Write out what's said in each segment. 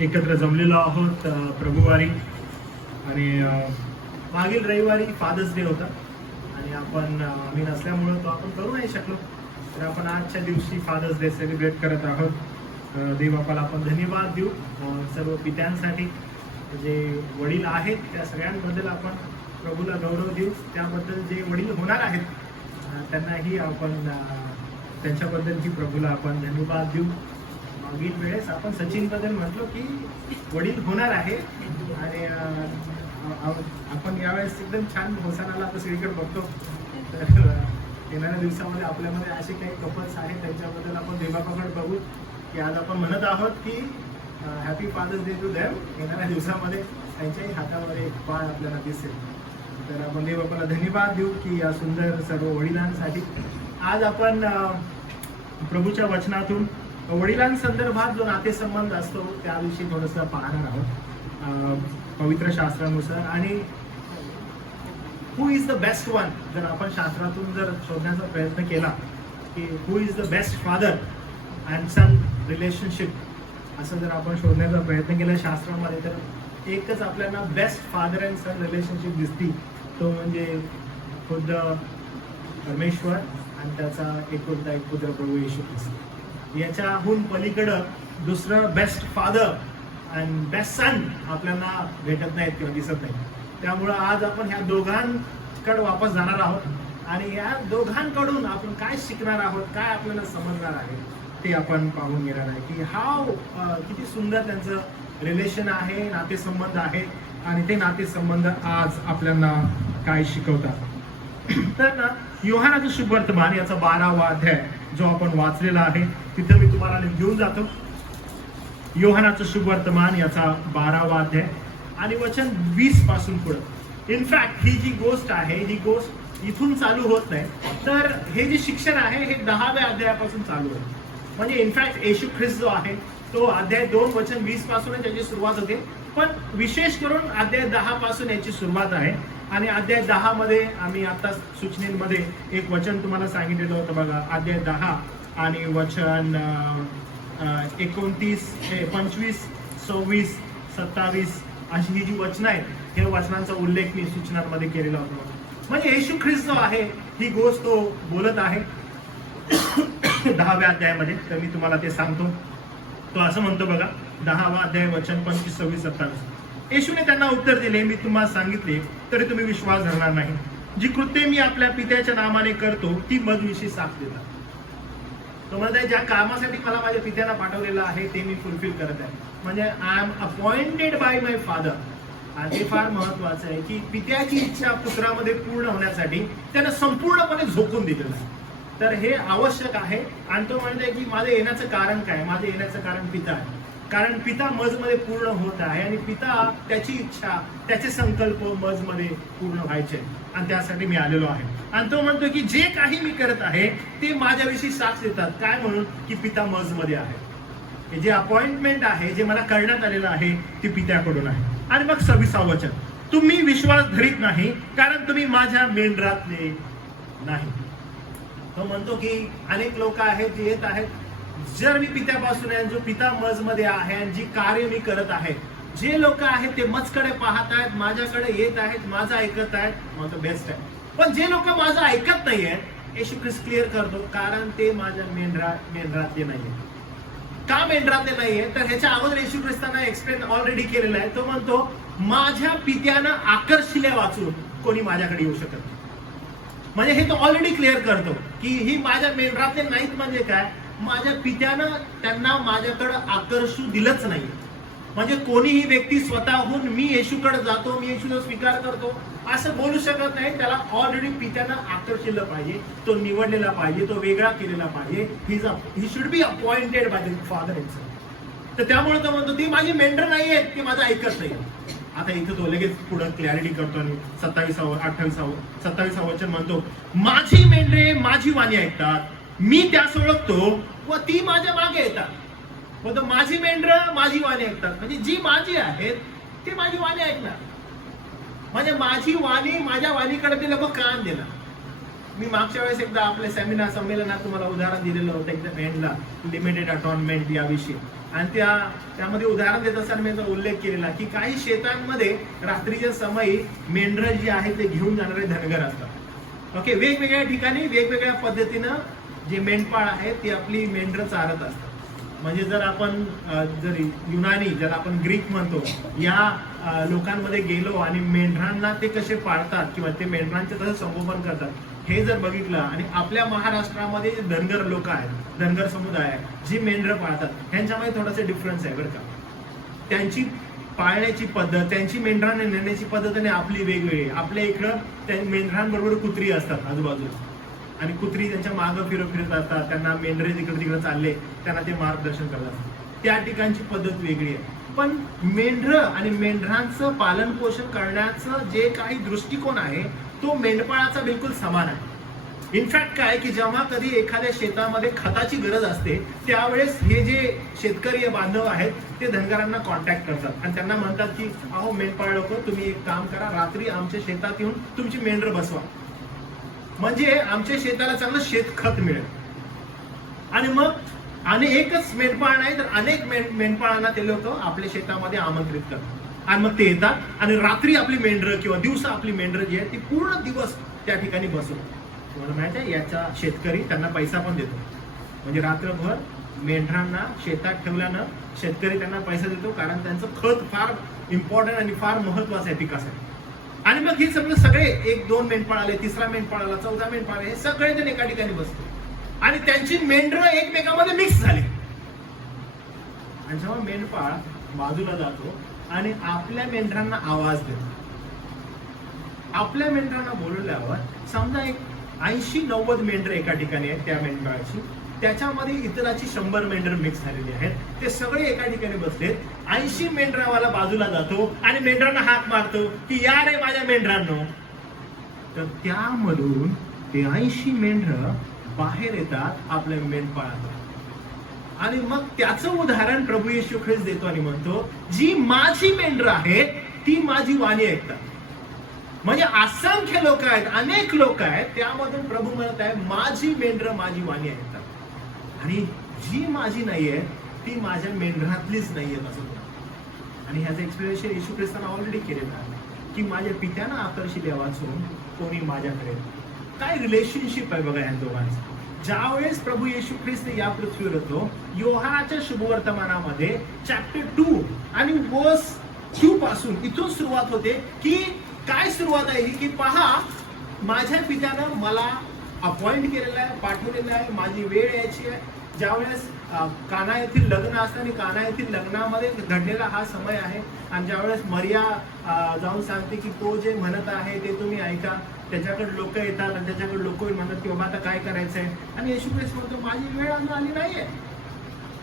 एकत्र जमलेलो आहोत प्रभुवारी. आणि मागील रविवारी फादर्स डे होता आणि आम्ही नसल्यामुळं तो आपण करू नाही शकलो. तर आपण आजच्या दिवशी फादर्स डे सेलिब्रेट करत आहोत. देवबापाला आपण धन्यवाद देऊ. सर्व पित्यांसाठी जे वडील आहेत त्या सगळ्यांबद्दल आपण प्रभूला गौरव देऊ. त्याबद्दल जे वडील होणार आहेत त्यांनाही आपण त्यांच्याबद्दलची प्रभूला आपण धन्यवाद देऊ. मागील वेळेस आपण सचिनबद्दल म्हटलो की वडील होणार आहे आणि आपण यावेळेस एकदम छान होसानाला तर सगळीकडे बघतो. तर येणाऱ्या दिवसामध्ये आपल्यामध्ये असे काही कपल्स आहेत त्यांच्याबद्दल आपण देवबापाकडे बघू की आज आपण म्हणत आहोत की happy father's day to them. येणाऱ्या दिवसामध्ये त्यांच्याही हातावर एक बाळ आपल्याला दिसेल. तर आपण देवबापाला धन्यवाद देऊ की या सुंदर सर्व वडिलांसाठी. आज आपण प्रभूच्या वचनातून वडिलांसंदर्भात जो नातेसंबंध असतो त्याविषयी थोडंसं पाहणार आहोत पवित्र शास्त्रानुसार. आणि who is the best one, जर आपण शास्त्रातून जर शोधण्याचा प्रयत्न केला की who is the best father and sun relationship, असं जर आपण शोधण्याचा प्रयत्न केला शास्त्रामध्ये, तर एकच आपल्याला best father and sun relationship दिसती. तो म्हणजे खुद्द परमेश्वर आणि त्याचा एकुलता एक पुत्र प्रभू येशू ख्रिस्त. याच्याहून पलीकडं दुसरं बेस्ट फादर अँड बेस्ट सन आपल्याला भेटत नाहीत किंवा दिसत नाही. त्यामुळं आज आपण ह्या दोघांकडे वापस जाणार आहोत आणि या दोघांकडून आपण काय शिकणार आहोत, काय आपल्याला समजणार आहे ते आपण पाहून घेणार आहे की किती सुंदर त्यांचं रिलेशन आहे, नातेसंबंध आहे आणि ते नातेसंबंध आज आपल्याला काय शिकवतात. तर ना योहानाचं शुभ वर्तमान याचा 12वा अध्याय जो आपण वाचलेला आहे तिथं मी तुम्हाला घेऊन जातो. योहानाचं शुभ वर्तमान याचा 12वा अध्याय आणि वचन 20 पासून पुढे. इनफॅक्ट ही जी गोष्ट आहे ही गोष्ट इथून चालू होत नाही, तर हे जे शिक्षण आहे हे 10व्या अध्यायापासून चालू आहे. म्हणजे इनफॅक्ट येशू ख्रिस्त जो आहे तो अध्याय 2 वचन 20 पासून त्याची सुरुवात होते, पण विशेष करून अध्याय 10 पासून याची सुरुवात आहे. आणि अध्याय 10 मध्ये आम्ही आता सूचनेमध्ये एक वचन तुम्हाला सांगितलेलं होतं बघा. अध्याय 10 आणि वचन 29, 25, 26, 27 अशी ही जी वचनं आहेत हे वचनांचा उल्लेख मी सूचनांमध्ये केलेला होता. म्हणजे येशू ख्रिस्त जो आहे ही गोष्ट तो बोलत आहे 10व्या अध्यायामध्ये. तर मी तुम्हाला ते सांगतो. तो असं म्हणतो बघा 10वा अध्याय वचन 25, 26, 27. येशूने त्यांना उत्तर दिले, मी तुम्हाला सांगितले तरी तुम्ही विश्वास धरणार नाही. जी कृत्ये मी आपल्या पित्याच्या नामाने करतो ती मजविषयी साथ देतात. तो म्हणत ज्या कामासाठी मला माझ्या पित्याला पाठवलेलं आहे ते मी फुलफिल करत आहे. म्हणजे I am appointed by my father. आणि ते फार महत्वाचं आहे की पित्याची इच्छा पुत्रामध्ये पूर्ण होण्यासाठी त्यानं संपूर्णपणे झोकून दिलेलं आहे. तर हे आवश्यक आहे. आणि तो म्हणतोय की माझं येण्याचं कारण काय, माझं येण्याचं कारण पिता आहे. कारण पिता मजमध्ये पूर्ण होत आहे आणि पिता त्याची इच्छा त्याचे संकल्प मजमध्ये पूर्ण व्हायचे आणि त्यासाठी मी आलेलो आहे. आणि तो म्हणतो की जे काही मी करत आहे ते माझ्याविषयी साक्ष देतात. काय म्हणून की पिता मजमध्ये आहे. जे अपॉइंटमेंट आहे जे मला करण्यात आलेलं आहे ते पित्याकडून आहे. आणि मग 26वा वचन, तुम्ही विश्वास धरीत नाही कारण तुम्ही माझ्या मेंढरातले नाही. तो म्हणतो की अनेक लोक आहेत जे येत आहेत, जर मी पित्यापासून आहे, जो पिता मजमध्ये आहे आणि जी कार्य मी करत आहे, जे लोक आहेत ते मजकडे पाहत आहेत, माझ्याकडे येत आहेत, माझं ऐकत आहेत, माझं बेस्ट आहे. पण जे लोक माझं ऐकत नाहीये येशू ख्रिस्त क्लिअर करतो कारण ते माझ्या मेंढरातले नाहीये. का मेंढरातले नाहीये तर ह्याच्या अगोदर येशू ख्रिस्तांना एक्सप्लेन ऑलरेडी केलेलं आहे. तो म्हणतो माझ्या पित्यानं आकर्षिल्या वाचून कोणी माझ्याकडे येऊ शकत नाही. म्हणजे हे तो ऑलरेडी क्लिअर करतो की ही माझ्या मेंढरातले नाहीत. म्हणजे काय, माझ्या पित्यानं त्यांना माझ्याकडे आकर्षू दिलंच नाही. म्हणजे कोणीही व्यक्ती स्वतःहून मी येशूकडे जातो, मी येशूचा स्वीकार करतो असं बोलू शकत नाही. त्याला ऑलरेडी पित्यानं आकर्षिलं पाहिजे, तो निवडलेला पाहिजे, तो वेगळा केलेला पाहिजे. He should be appointed by the father himself. तर त्यामुळे तो म्हणतो ती माझी मेंढर नाही आहेत, ती माझं ऐकत नाही. आता इथं तो लगेच पुढे क्लॅरिटी करतो आणि 27वा वचन म्हणतो माझी मेंढरे माझी वाणी ऐकतात, मी त्यास ओळखतो व ती माझ्या मागे येतात. माझी मेंढरं माझी वाणी ऐकतात. म्हणजे जी माझी आहेत ते माझी वाणी ऐकणार. म्हणजे माझी वाणी माझ्या वाणीकडे ते लोक कान देणार. मी मागच्या वेळेस एकदा आपल्या संमेलनात तुम्हाला उदाहरण दिलेलं होतं एकदम एंडला लिमिटेड अटॉनमेंट याविषयी. आणि त्यामध्ये उदाहरण देत असताना मी याचा उल्लेख केलेला की काही शेतांमध्ये रात्रीच्या समयी मेंढरं जी आहेत ते घेऊन जाणारे धनगर असतात. ओके, वेगवेगळ्या ठिकाणी वेगवेगळ्या पद्धतीनं जे मेंढपाळ आहे ते आपली मेंढरं चारत असतात. म्हणजे जर आपण जर युनानी, ज्याला आपण ग्रीक म्हणतो, या लोकांमध्ये गेलो आणि मेंढरांना ते कसे पाळतात किंवा ते मेंढरांचे कसं संगोपन करतात हे जर बघितलं, आणि आपल्या महाराष्ट्रामध्ये जे धनगर लोक आहेत, धनगर समुदाय आहे, जी मेंढरं पाळतात, ह्यांच्यामध्ये थोडासा डिफरन्स आहे बरं का. त्यांची पाळण्याची पद्धत, त्यांची मेंढरांना नेण्याची पद्धत आणि आपली वेगवेगळी. आपल्या इकडं त्या मेंढरांबरोबर कुत्री असतात आजूबाजूला, आणि कुत्री त्यांच्या मागं फिरत असतात, त्यांना मेंढरे तिकडे चालले, त्यांना ते मार्गदर्शन करतात. त्या ठिकाणची पद्धत वेगळी आहे. पण मेंढरं आणि मेंढरांचं पालन पोषण करण्याचं जे काही दृष्टिकोन आहे तो मेंढपाळाचा बिलकुल समान आहे. इनफॅक्ट काय की जेव्हा कधी एखाद्या शेतामध्ये खताची गरज असते त्यावेळेस हे जे शेतकरी बांधव आहेत ते धनगरांना कॉन्टॅक्ट करतात आणि त्यांना म्हणतात की अहो मेंढपाळ लोक, तुम्ही एक काम करा, रात्री आमच्या शेतात येऊन तुमची मेंढरं बसवा, म्हणजे आमच्या शेताला चांगलं शेतखत मिळेल. आणि मग आणि एकच मेंढपाळ नाही तर अनेक मेंढपाळांना ते लोक आपल्या शेतामध्ये आमंत्रित करतात, आणि मग ते येतात आणि रात्री आपली मेंढरं किंवा दिवसा आपली मेंढरं जी आहे ती पूर्ण दिवस त्या ठिकाणी बसवतात. तुम्हाला माहिती आहे, याचा शेतकरी त्यांना पैसा पण देतो. म्हणजे रात्रभर मेंढरांना शेतात ठेवल्यानं शेतकरी त्यांना पैसा देतो, कारण त्यांचं खत फार इम्पॉर्टंट आणि फार महत्वाचं आहे पिकासाठी. आणि मग हे सगळे 1-2 मेंढपाळ आले, तिसरा मेंढपाळ आला, 4था मेंढपाळ आले, हे सगळे जण एका ठिकाणी बसले आणि त्यांची मेंढरं एकमेकांमध्ये मिक्स झाली. आणि जेव्हा मेंढपाळ बाजूला जातो आणि आपल्या मेंढरांना आवाज देतो, आपल्या मेंढरांना बोलवल्यावर समजा एक 80-90 मेंढर एका ठिकाणी आहेत त्या मेंढपाळाची, त्याच्यामध्ये इतराची 100 मेंढर मिक्स झालेली आहेत, ते सगळे एका ठिकाणी बसलेत. 80 मेंढरावाला बाजूला जातो आणि मेंढरांना हाक मारतो की या रे माझ्या मेंढरांनो. तर त्यामधून ते 80 मेंढर बाहेर येतात आपल्या मेंढपाळाकडे, आणि मग त्याचं उदाहरण प्रभू येशू ख्रिस्त देतो आणि म्हणतो, जी माझी मेंढर आहेत ती माझी वाणी ऐकतात. म्हणजे असंख्य लोक आहेत, अनेक लोक आहेत, त्यामधून प्रभू म्हणत आहे माझी मेंढर माझी वाणी ऐकतात, आणि जी माझी नाहीये ती माझ्या मेंढरातलीच नाहीये असं. आणि ह्याचं एक्सप्लेनेशन येशू ख्रिस्तानं ऑलरेडी केलेलं आहे की माझ्या पित्यानं आकर्षित वाचून कोणी माझ्याकडे. काय रिलेशनशिप आहे बघा या दोघांचं. ज्यावेळेस प्रभू येशू ख्रिस्त या पृथ्वीवर होतो, योहानाच्या शुभवर्तमानामध्ये चॅप्टर 2 आणि वर्स 2 पासून इथून सुरुवात होते की काय सुरुवात आहे की पहा, माझ्या पित्यानं मला अपॉइंट केलेलं आहे, पाठवलेलं आहे, माझी वेळ यायची आहे. ज्यावेळेस काना येथील लग्न असतं आणि काना येथील लग्नामध्ये घडलेला हा समय आहे, आणि ज्यावेळेस मरिया जाऊन सांगते की तो जे म्हणत आहे ते तुम्ही ऐका, त्याच्याकडे लोक येतात आणि त्याच्याकडे लोक म्हणतात की बाबा आता काय करायचंय, आणि येशू ख्रिस्त म्हणतो माझी वेळ अजून आली नाहीये.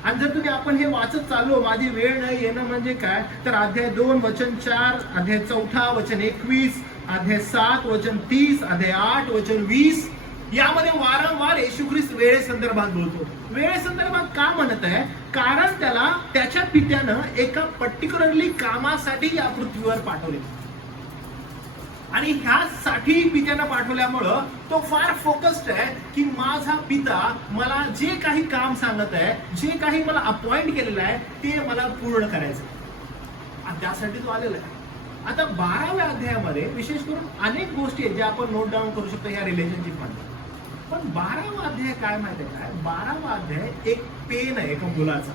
आणि जर तुम्ही आपण हे वाचत चाललो माझी वेळ नाही येणं म्हणजे काय, तर अध्याय 2 वचन 4, अध्याय 4 वचन 21, अध्याय 7 वचन 30, अध्याय 8 वचन 20, यामध्ये वारंवार येशू ख्रिस्त वेळेसंदर्भात बोलतो. वेळेसंदर्भात का म्हणत आहे, कारण त्याला त्याच्या पित्यानं एका पर्टिक्युलरली कामासाठी या पृथ्वीवर पाठवले, आणि ह्यासाठी पित्यानं पाठवल्यामुळं तो फार फोकस्ड आहे की माझा पिता मला जे काही काम सांगत आहे, जे काही मला अपॉइंट केलेलं आहे ते मला पूर्ण करायचं, आणि त्यासाठी तो आलेला आहे. आता 12व्या अध्यायामध्ये विशेष करून अनेक गोष्टी आहेत ज्या आपण नोट डाऊन करू शकतो ह्या रिलेशनशिप मध्ये. पण 12वा अध्याय काय माहिती आहे काय, 12वा अध्याय एक पेन आहे एका मुलाचा,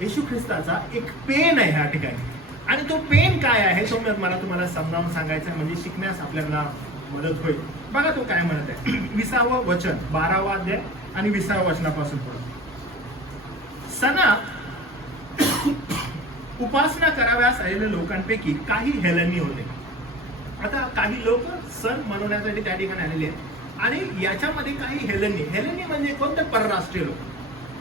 येशू ख्रिस्ताचा एक पेन आहे ह्या ठिकाणी. आणि तो पेन काय आहे तो मला तुम्हाला समजावून सांगायचं, म्हणजे शिकण्यास आपल्याला मदत होईल. बघा तो काय म्हणत आहे. 20वं वचन, 12वा अध्याय आणि 20व्या वचनापासून पुढे. सणा उपासना कराव्यास आलेल्या लोकांपैकी काही हेलनी होते. आता काही लोक सण मनवण्यासाठी त्या ठिकाणी आलेले आहेत, आणि याच्यामध्ये काही हेलनी म्हणजे कोणते परराष्ट्रीय लोक.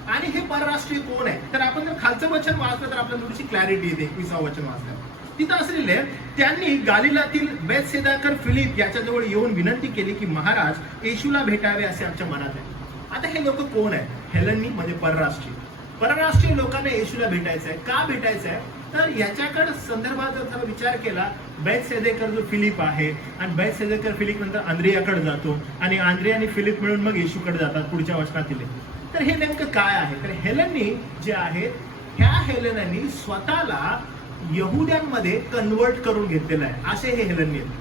आणि हे परराष्ट्रीय कोण आहे, तर आपण जर खालचं वचन वाचलं तर आपल्याला थोडीशी क्लॅरिटी येते. 21वा वचन वाचलं तिथं असलेले त्यांनी गालिलातील बेथसेदाकर फिलिप याच्याजवळ येऊन विनंती केली की महाराज येशूला भेटावे असे आमच्या मनात आहे. आता हे लोक कोण आहेत, हेलनी म्हणजे परराष्ट्रीय लोकांना येशूला भेटायचं आहे. का भेटायचं आहे, तर याच्याकडे संदर्भात जर विचार केला, बेथसेदेकर जो फिलिप आहे, आणि बेथसेदेकर फिलिप नंतर आंद्रियाकडे जातो, आणि आंद्रिया आणि फिलिप मिळून मग येशूकडे जातात पुढच्या वचनातील. तर हे नेमकं काय आहे? तर हेलेनी जे आहेत, ह्या हेलेनांनी स्वतःला यहुद्यांमध्ये कन्वर्ट करून घेतलेलं आहे, असे हे हेलेनी आहेत.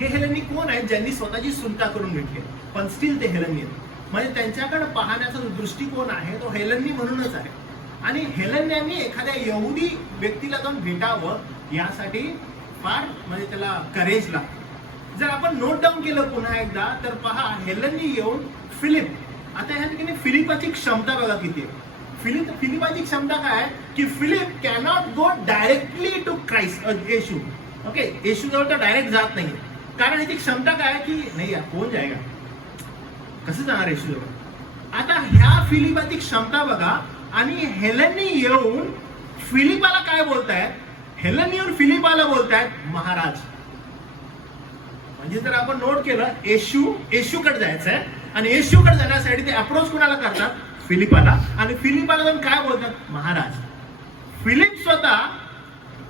हे हेलेनी कोण आहेत? ज्यांनी स्वतःची सुलता करून घेतली, पण स्टील ते हेलेनी आहेत. म्हणजे त्यांच्याकडे पाहण्याचा जो दृष्टिकोन आहे तो हेलेनी म्हणूनच आहे. आणि हेलेन्यांनी एखाद्या यहुदी व्यक्तीला जाऊन भेटावं यासाठी फार म्हणजे त्याला करेज लागतं. जर आपण नोट डाऊन केलं पुन्हा एकदा तर पहा, हेलेनी येऊन फिलिप, आता ह्या ठिकाणी फिलिपाची क्षमता बघा किती आहे. फिलिपाची क्षमता काय आहे की Philip cannot go directly to Christ, Yeshu. Okay, Yeshu जवळ तर डायरेक्ट जात नाही, कारण याची क्षमता काय आहे की नाही यार कोण जायगा, कसं जाणार येशू जवळ. आता ह्या फिलिपाची क्षमता बघा. आणि हेलेनी येऊन फिलिपाला काय बोलतायत? हेलेनी येऊन फिलिपाला बोलतायत महाराज. म्हणजे जर आपण नोट केलं, येशूकडे जायचंय आणि येशूकडे जाण्यासाठी ते अप्रोच कुणाला करतात? फिलिपाला. आणि फिलिपाला जाऊन काय बोलतात? महाराज. फिलिप स्वतः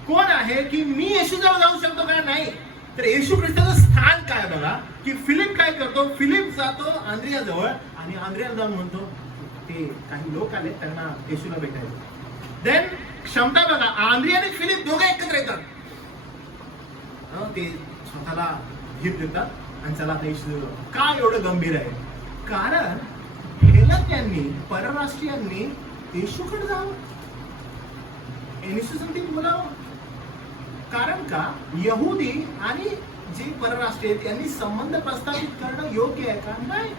कोण आहे की मी येशूजवळ जाऊ शकतो का? नाही. तर येशू ख्रिस्ताचं स्थान काय बघा की फिलिप काय करतो? फिलिप जातो आंद्रिया जवळ आणि आंद्रिया जाऊन म्हणतो ते काही लोक आले त्यांना येशूला भेटायचं. देन क्षमता बघा, आंद्रिया आणि फिलिप दोघे एकत्र येतात, ते स्वतःला गिफ्ट देतात आणि चला आता येशू. का एवढं गंभीर आहे? कारण हेलेन्यांनी, परराष्ट्रीयांनी येशूकडे जावं, येशूसाठी बोलावं. कारण का यहुदी आणि जे परराष्ट्रीय आहेत यांनी संबंध प्रस्थापित करणं योग्य आहे का? नाही.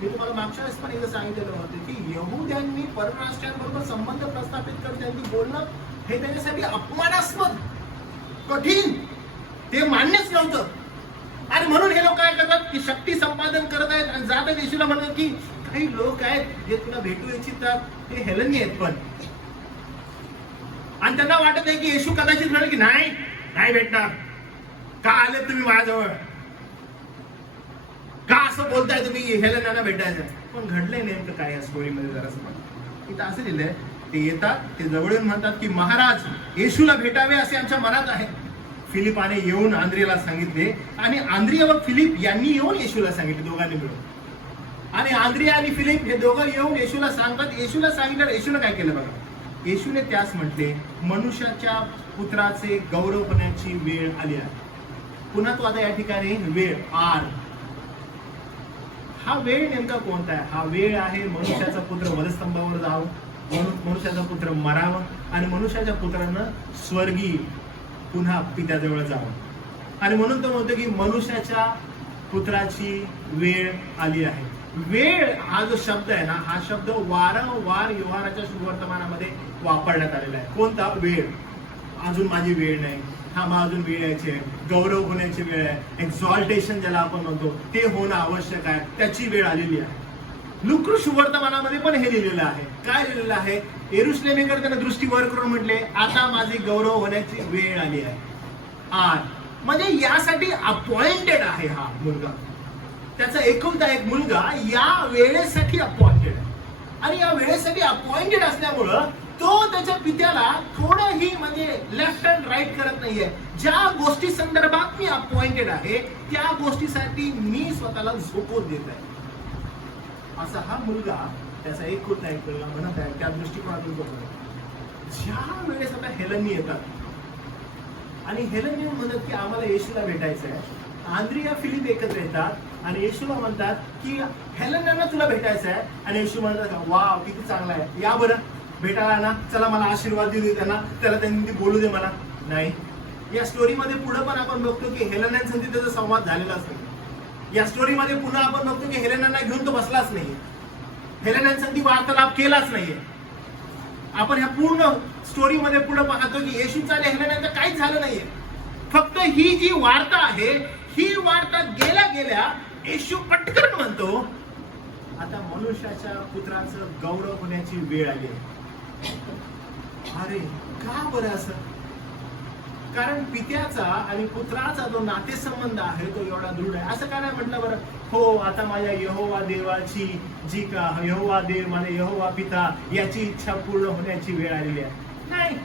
मी तुम्हाला मागच्या वेळेस पण एकदा सांगितलेलं होतं की यहुद्यांनी परराष्ट्रांबरोबर संबंध प्रस्थापित करत त्यांनी बोलणं हे त्यांच्यासाठी अपमानास्पद, कठीण, ते मान्यच नव्हतं. आणि म्हणून हे लोक काय करतात की शक्ती संपादन करत आहेत आणि जातात येशूला म्हणतात की काही लोक आहेत जे तुला भेटू इच्छितात, ते हेलेनी आहेत पण. आणि त्यांना वाटत आहे की येशू कदाचित म्हणाल की नाही नाही भेटणार, का आले तुम्ही माझ्याजवळ, का असं बोलताय तुम्ही हेलेन्यांना भेटायचं. पण घडलंय नेमकं काय या स्टोरीमध्ये जरासं पण इथं असं लिहिलंय, ते येतात, ते जवळ येऊन म्हणतात की महाराज येशूला भेटावे असे आमच्या मनात आहे. फिलिपाने येऊन आंद्रियाला सांगितले आणि आंद्रिया व फिलिप यांनी येऊन येशूला सांगितले, दोघांनी मिळून. आणि आंद्रिया आणि फिलिप हे दोघं येऊन येशूला सांगतात. येशूला सांगितलं, येशूने काय केलं बघा. येशूने त्यास म्हटले, मनुष्याच्या पुत्राचे गौरव होण्याची वेळ आली आहे. पुन्हा तो आता या ठिकाणी वेळ, आर, हा वेळ नेमका कोणता आहे? हा वेळ आहे मनुष्याचा पुत्र वधस्तंभावर जावं, मनुष्याचा पुत्र मरावं आणि मनुष्याच्या पुत्रानं स्वर्गी पुन्हा पित्याजवळ जावं. आणि म्हणून तो म्हणतो की मनुष्याच्या पुत्राची वेळ आली आहे. वेळ हा जो शब्द आहे ना, हा शब्द वारंवार व्यवहाराच्या सुवर्तमानामध्ये वापरण्यात आलेला आहे. कोणता? वेळ. अजून माझी वेळ नाही, हा मग अजून वेळ यायची आहे, गौरव होण्याची वेळ आहे, एक्झॉल्टेशन ज्याला आपण म्हणतो ते होणं आवश्यक आहे, त्याची वेळ आलेली आहे. लुक्र सुवर्तमानामध्ये पण हे लिहिलेलं आहे. काय लिहिलेलं आहे? यरुशलेमेकडे त्याने दृष्टी वर करून म्हटले, आता माझी गौरव होण्याची वेळ आली आहे. आज म्हणजे यासाठी अपॉइंटेड आहे हा मुलगा, त्याचा एकुलता एक मुलगा या वेळेसाठी अपॉइंटेड आहे. आणि या वेळेसाठी अपॉइंटेड असल्यामुळं तो त्याच्या पित्याला थोडंही म्हणजे लेफ्ट अँड राईट करत नाहीये. ज्या गोष्टी संदर्भात मी अपॉइंटेड आहे त्या गोष्टीसाठी मी स्वतःला झोकून देत आहे. असा हा मुलगा त्याचा एकुलता एक मुलगा म्हणत आहे. त्या दृष्टिकोनातून ज्या वेळेस आता हेलेनी येतात आणि हेलेनी म्हणतात की आम्हाला येशूला भेटायचं आहे. आंद्रिया फिलिप एकत्र येतात आणि येशूला म्हणतात की हेलेन्यांना तुला भेटायचं आहे. आणि येशू म्हणतात वाव किती चांगला आहे, या बरं भेटायला ना, चला मला आशीर्वाद देऊ दे त्यांना, त्याला त्यांनी बोलू दे मला. नाही, या स्टोरीमध्ये पुढे पण आपण बघतो की हेलेन्यांसाठी त्याचा संवाद झालेलाच नाही. या स्टोरीमध्ये पुन्हा आपण बघतो की हेलेन्यांना घेऊन तो बसलाच नाही, हेलेन्यांसाठी वार्तालाप केलाच नाहीये. आपण ह्या पूर्ण स्टोरीमध्ये पुढे पाहतो की येशूचा आणि हेलेन्यांचं काहीच झालं नाहीये. फक्त ही जी वार्ता आहे, ही वार्ता गेल्या गेल्या येशू पटकन म्हणतो, आता मनुष्याच्या पुत्राचं गौरव होण्याची वेळ आली आहे. अरे का बरं असं? कारण पित्याचा आणि पुत्राचा जो नातेसंबंध आहे तो एवढा दृढ आहे. असं का नाही म्हटलं बरं? हो, आता माझ्या यहोवा देवाची जी का यहोवा देव माझा यहोवा पिता याची इच्छा पूर्ण होण्याची वेळ आलेली आहे. नाही,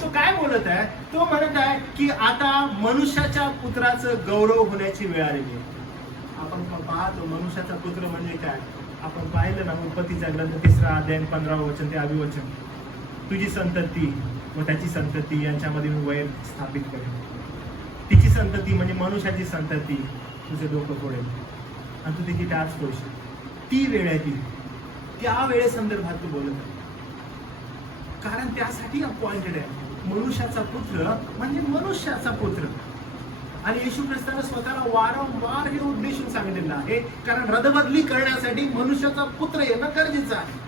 तो काय बोलत आहे? तो म्हणत आहे की आता मनुष्याच्या पुत्राचं गौरव होण्याची वेळ आलेली आहे. आपण पाहतो मनुष्याचा पुत्र म्हणजे काय? आपण पाहिलं ना उत्पत्तीचा ग्रंथ 3 अध्याय 15 वचन ते अभिवचन, तुझी संतती व त्याची संतती यांच्यामध्ये मी वैर स्थापित करेन. तिची संतती म्हणजे मनुष्याची संतती तुझे डोकं फोडेल आणि तू तिची टाच फोडशील. ती वेळ आहे ती, त्या वेळेसंदर्भात तू बोलत आहे. कारण त्यासाठी अपॉइंटेड आहे. मनुष्याचा पुत्र म्हणजे मनुष्याचा पुत्र. आणि येशू ख्रिस्ताने स्वतःला वारंवार हे उद्देशून सांगितलेलं आहे, कारण रदबदली करण्यासाठी मनुष्याचा पुत्र येणं गरजेचं आहे.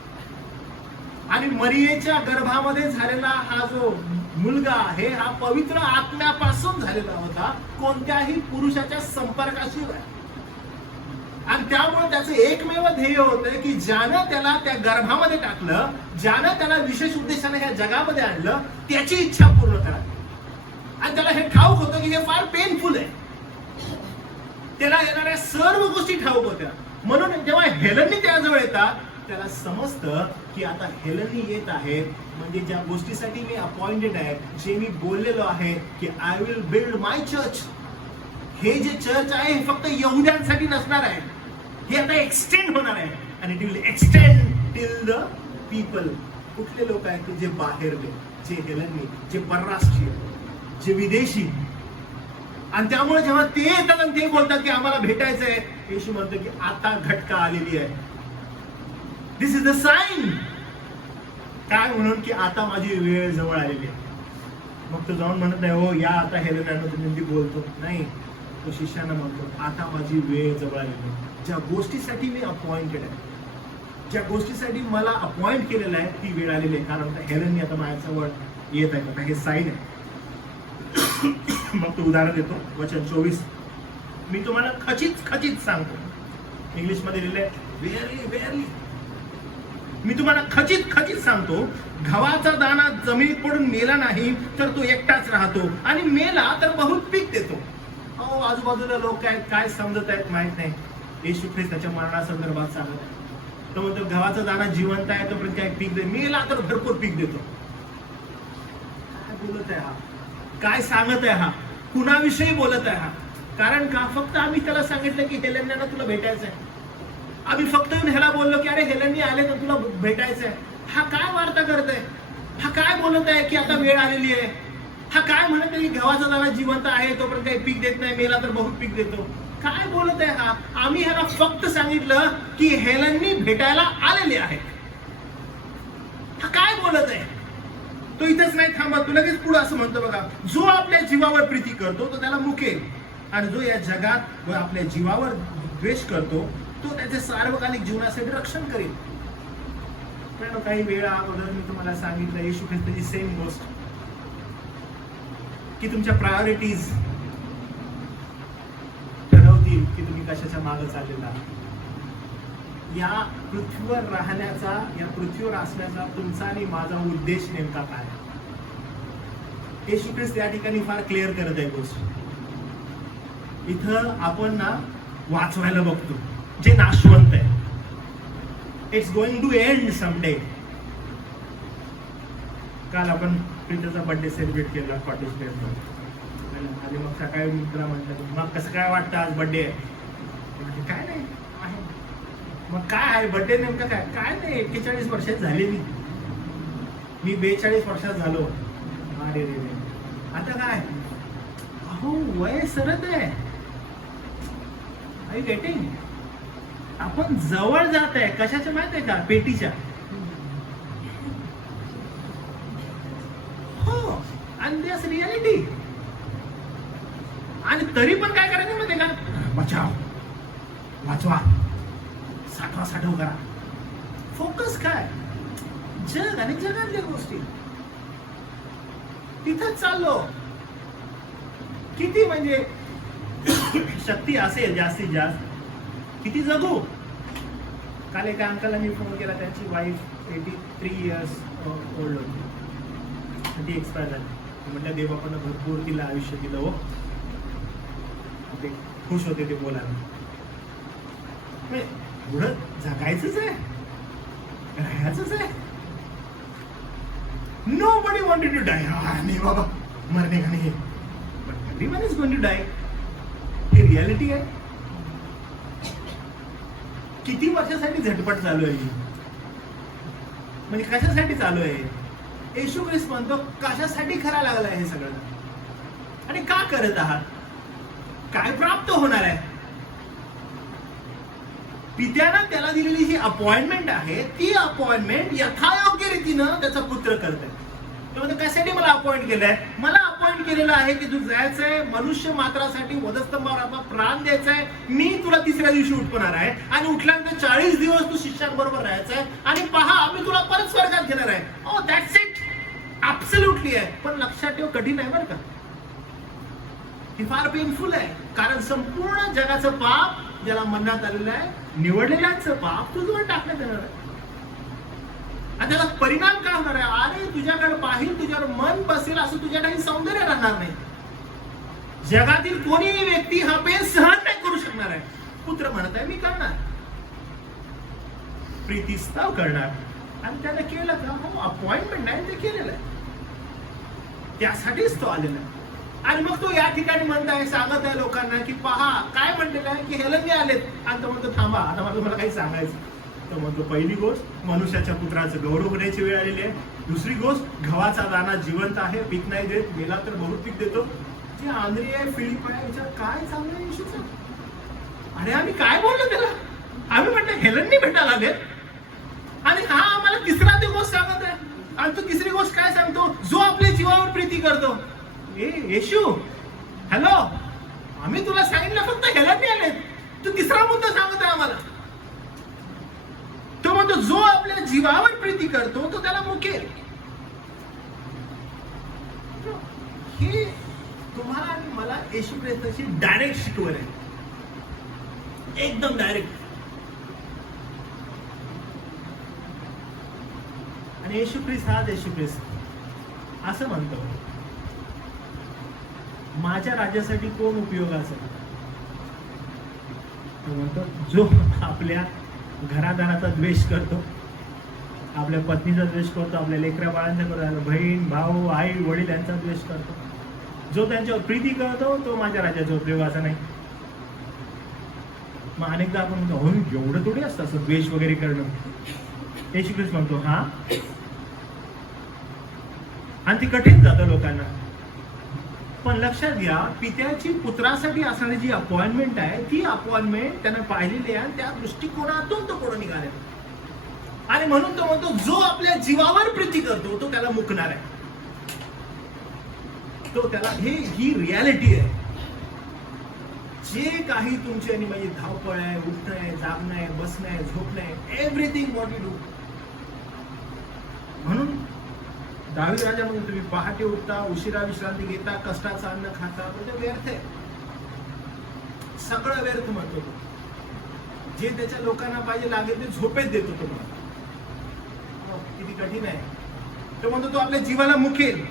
आणि मरियेच्या गर्भामध्ये झालेला हा जो मुलगा आहे हा पवित्र आत्म्यापासून झालेला होता, कोणत्याही पुरुषाच्या संपर्काशिवाय. आणि त्यामुळे त्याचं एकमेव ध्येय होतं की ज्यानं त्याला त्या गर्भामध्ये टाकलं, ज्यानं त्याला विशेष उद्देशाने ह्या जगामध्ये आणलं, त्याची इच्छा पूर्ण करा. आणि त्याला हे ठाऊक होतं की हे फार पेनफुल आहे. त्याला येणाऱ्या सर्व गोष्टी ठाऊक होत्या. म्हणून जेव्हा हेलननी त्याजवळ येतात, त्याला समजतं की आता हेलननी येत आहे म्हणजे ज्या गोष्टीसाठी मी अपॉइंटेड आहे, जे मी बोललेलो आहे की I will build my church, हे जे चर्च आहे हे फक्त यहुद्यांसाठी नसणार आहे, हे आता एक्सटेंड होणार आहे. आणि it will extend till the people. कुठले लोक आहेत की जे बाहेरले, जे हेलनी, जे परराष्ट्रीय, जे विदेशी. आणि त्यामुळे जेव्हा ते येतात आणि ते बोलतात की आम्हाला भेटायचंय, येशू म्हणतो की आता घटका आलेली आहे. दिस इज द साइन. काय म्हणून की आता माझी वेळ जवळ आलेली आहे. मग तो जाऊन म्हणत नाही हो या आता हेलेनांना तुम्ही बोलतो नाही, तो शिष्यानं म्हणतो आता माझी वेळ जवळ आलेली आहे. ज्या गोष्टीसाठी मी अपॉइंटेड आहे, ज्या गोष्टीसाठी मला अपॉइंट केलेलं आहे ती वेळ आलेली आहे. कारण हेलेननी आता माझ्याजवळ येत आहे. आता हे साईन आहे. मग तो उदाहरण देतो, वचन 24. मी तुम्हाला खचित सांगतो. इंग्लिश मध्ये लिहिलंय वेअरली. मी तुम्हाला खचित सांगतो, गव्हाचा दाणा जमिनीत पडून मेला नाही तर तो एकटाच राहतो, आणि मेला तर बहुत पीक देतो. अहो आजूबाजूला लोक काय समजत आहेत माहित नाही. येशू ख्रिस्त त्याच्या मरणासंदर्भात सांगत आहे. तो म्हणतो गव्हाचा दाणा जिवंत आहे तोपर्यंत काय पीक दे, मेला तर भरपूर पीक देतो. काय बोलत आहे हा? काय सांगत आहे हा? कुणाविषयी बोलत आहे हा? कारण का फक्त आम्ही त्याला सांगितलं की हेलेनांना तुला भेटायचंय. आम्ही फक्त येऊन ह्याला बोललो की अरे हेलेनी आले तर तुला भेटायचंय. हा काय वार्ता करतोय? हा काय बोलत आहे की आता वेळ आलेली आहे? हा काय म्हणत आहे की गव्हाचा दाणा जिवंत आहे तोपर्यंत काही पीक देत नाही, मेला तर बहुत पीक देतो? काय बोलत आहे हा? आम्ही ह्याला फक्त सांगितलं की हेलेनी भेटायला आलेले आहेत. हा काय बोलत आहे? तो इथेच नाही थांबत, तो लगेच पुढे असं म्हणतो बघा, जो आपल्या जीवावर प्रीती करतो तो त्याला मुकेल, आणि जो या जगात व आपल्या जीवावर द्वेष करतो तो त्याचे सार्वकालिक जीवनासाठी रक्षण करेल. काही वेळा अगोदर मी तुम्हाला सांगितलं येशू ख्रिस्ताची सेम गोष्ट की तुमच्या प्रायोरिटीज ठरवतील की तुम्ही कशाच्या मागे चाललेला. या पृथ्वीवर राहण्याचा, या पृथ्वीवर असण्याचा तुमचा आणि माझा उद्देश नेमका काय? येशू ख्रिस्त या ठिकाणी फार क्लिअर करत आहे गोष्ट. इथं आपण ना वाचवायला बघतो जे नाशवंत आहे. It's going to end someday. काल आपण प्रीतीचा बर्थडे सेलिब्रेट केला कॉटेज प्लेसमध्ये, आणि मग सकाळी मित्र म्हटलं मग कसं काय वाटतं आज बर्थडे आहे? काय नाही आहे. मग काय आहे बर्थडे नेमकं काय? काय नाही, 41 वर्षात झाले मी 42 वर्षात झालो. अरे रे रे, आता काय? अहो वय सरत आहे. I getting? आपण जवळ जात आहे कशाच्या माहित आहे का? पेटीच्या. हो, आणि दिस रियालिटी. आणि तरी पण काय करायचं माहिती का? बचाव, वाचवा, साठव करा. फोकस काय? जग आणि जगातल्या गोष्टी. तिथंच चाललो. किती म्हणजे शक्ती असेल जास्तीत जास्त किती जगू. काल एका अंकलला मी फोन केला, त्यांची वाईफ 83 इयर्स ओल्ड होती, ती एक्सपायर झाली. म्हटलं देवाकडनं भरपूर तिला आयुष्य दिलं हो. ते खुश होते ते बोलायला. पुढं जगायचंच आहे, राहायचंच आहे. Nobody wanted to die. नाही बाबा मरने का नाही, but everyone is going to die. He reality आहे. किती वर्षासाठी झटपट चालू आहे ही? म्हणजे कशासाठी चालू आहे? येशू ख्रिस्त म्हणतो कशासाठी खरा लागला हे सगळं आणि का करत आहात? काय प्राप्त होणार आहे? पित्यानं त्याला दिलेली जी अपॉइंटमेंट आहे ती अपॉइंटमेंट यथायोग्य रीतीनं त्याचा पुत्र करत आहे. कशासाठी मला अपॉइंट केलंय? मला अपॉइंट केलेलं आहे की तू जायचंय मनुष्य मात्रासाठी वधस्तंभावर आपला प्राण द्यायचाय. मी तुला तिसऱ्या दिवशी उठवणार आहे आणि उठल्यानंतर 40 दिवस तू शिष्यांबरोबर राहायचंय आणि पहा मी तुला परत स्वर्गात घेणार आहे. ओ दॅट्स इट. ऍब्सोल्युटली आहे. पण लक्षात ठेव कठीण आहे बरं का. ही फार पेनफुल आहे. कारण संपूर्ण जगाचं पाप ज्याला म्हणण्यात आलेलं आहे निवडलेल्यांचं पाप तुझ्यावर टाकण्यात येणार आहे. आणि त्याला परिणाम काय होणार आहे? अरे तुझ्याकडे पाहिल तुझ्यावर मन बसेल असं तुझ्या काही सौंदर्य राहणार नाही. जगातील कोणीही व्यक्ती हा पेन सहन नाही करू शकणार आहे. पुत्र म्हणत आहे मी करणार, प्रीतिस्ताव करणार. आणि त्याने केलं का? हो अपॉइंटमेंट आहे ते केलेलं आहे. त्यासाठीच तो आलेला आहे. आणि मग तो या ठिकाणी म्हणताय सांगत आहे लोकांना की पहा काय म्हणलेलं आहे की हेलंगे आलेत. आणि तो म्हणतो थांबा आता मला तुम्हाला काही सांगायचं. तो म्हणतो पहिली गोष्ट मनुष्याच्या पुत्राचं गौरव होण्याची वेळ आलेली आहे. दुसरी गोष्ट गव्हाचा दाना जिवंत आहे, पीक नाही देत, मेला तर बहुत पीक देतो. जे आंध्री आहे फिलिप आहे याच्यात काय चांगलं आहे येशूचं? अरे आम्ही काय बोललो त्याला? आम्ही म्हटलं हेलननी भेटायला आलेत आणि हा आम्हाला तिसरा ती गोष्ट सांगत आहे. आणि तो तिसरी गोष्ट काय सांगतो? जो आपल्या जीवावर प्रीती करतो. ए येशू हॅलो, आम्ही तुला सांगितलं फक्त हेलननी आलेत, तू तिसरा मुद्दा सांगत आहे आम्हाला. तो म्हणतो जो आपल्या जीवावर प्रीती करतो तो त्याला मुकेल. हे तुम्हाला आणि मला येशू ख्रिस्ताची डायरेक्ट शिकवण आहे. एकदम डायरेक्ट. आणि येशू ख्रिस्त हा येशू ख्रिस्त असं म्हणतो माझ्या राज्यासाठी कोण उपयोगाचा? तो म्हणतो जो आपल्या घरादाराचा द्वेष करतो, आपल्या पत्नीचा द्वेष करतो, आपल्या लेकरा बाळांचा करतो, बहीण भाऊ आई वडील यांचा द्वेष करतो, जो त्यांच्यावर प्रीती करतो तो माझ्या राज्याचा उपयोगाचा नाही. मग अनेकदा आपण म्हणतो हो एवढं थोडी असतं असं द्वेष वगैरे करणं. येशू ख्रिस्त म्हणतो हा. आणि ती कठीण जातं लोकांना. पण लक्षात घ्या पित्याची पुत्रासाठी असणारी जी अपॉइंटमेंट आहे ती अपॉइंटमेंट त्यानं पाहिलेली आहे आणि त्या दृष्टिकोनातून तो पुढे निघाले. आणि म्हणून तो म्हणतो जो आपल्या जीवावर प्रीती करतो तो त्याला मुकणार आहे. तो त्याला ही रियालिटी आहे. जे काही तुमची आणि माझी धावपळ आहे, उठणं आहे, जागणं आहे, बसणं आहे, झोपणं आहे, एव्हरीथिंग व्हॉट यू डू. म्हणून दावीद राजा म्हणून तुम्ही पहाटे उठता, उशिरा विश्रांती घेता, कष्टाचं अन्न खाता, म्हणजे व्यर्थ आहे, सगळं व्यर्थ म्हणतो तो. जे त्याच्या लोकांना पाहिजे लागेल ते झोपेत देतो तुम्हाला. किती कठीण आहे. तो म्हणतो तो आपल्या जीवाला मुकेल.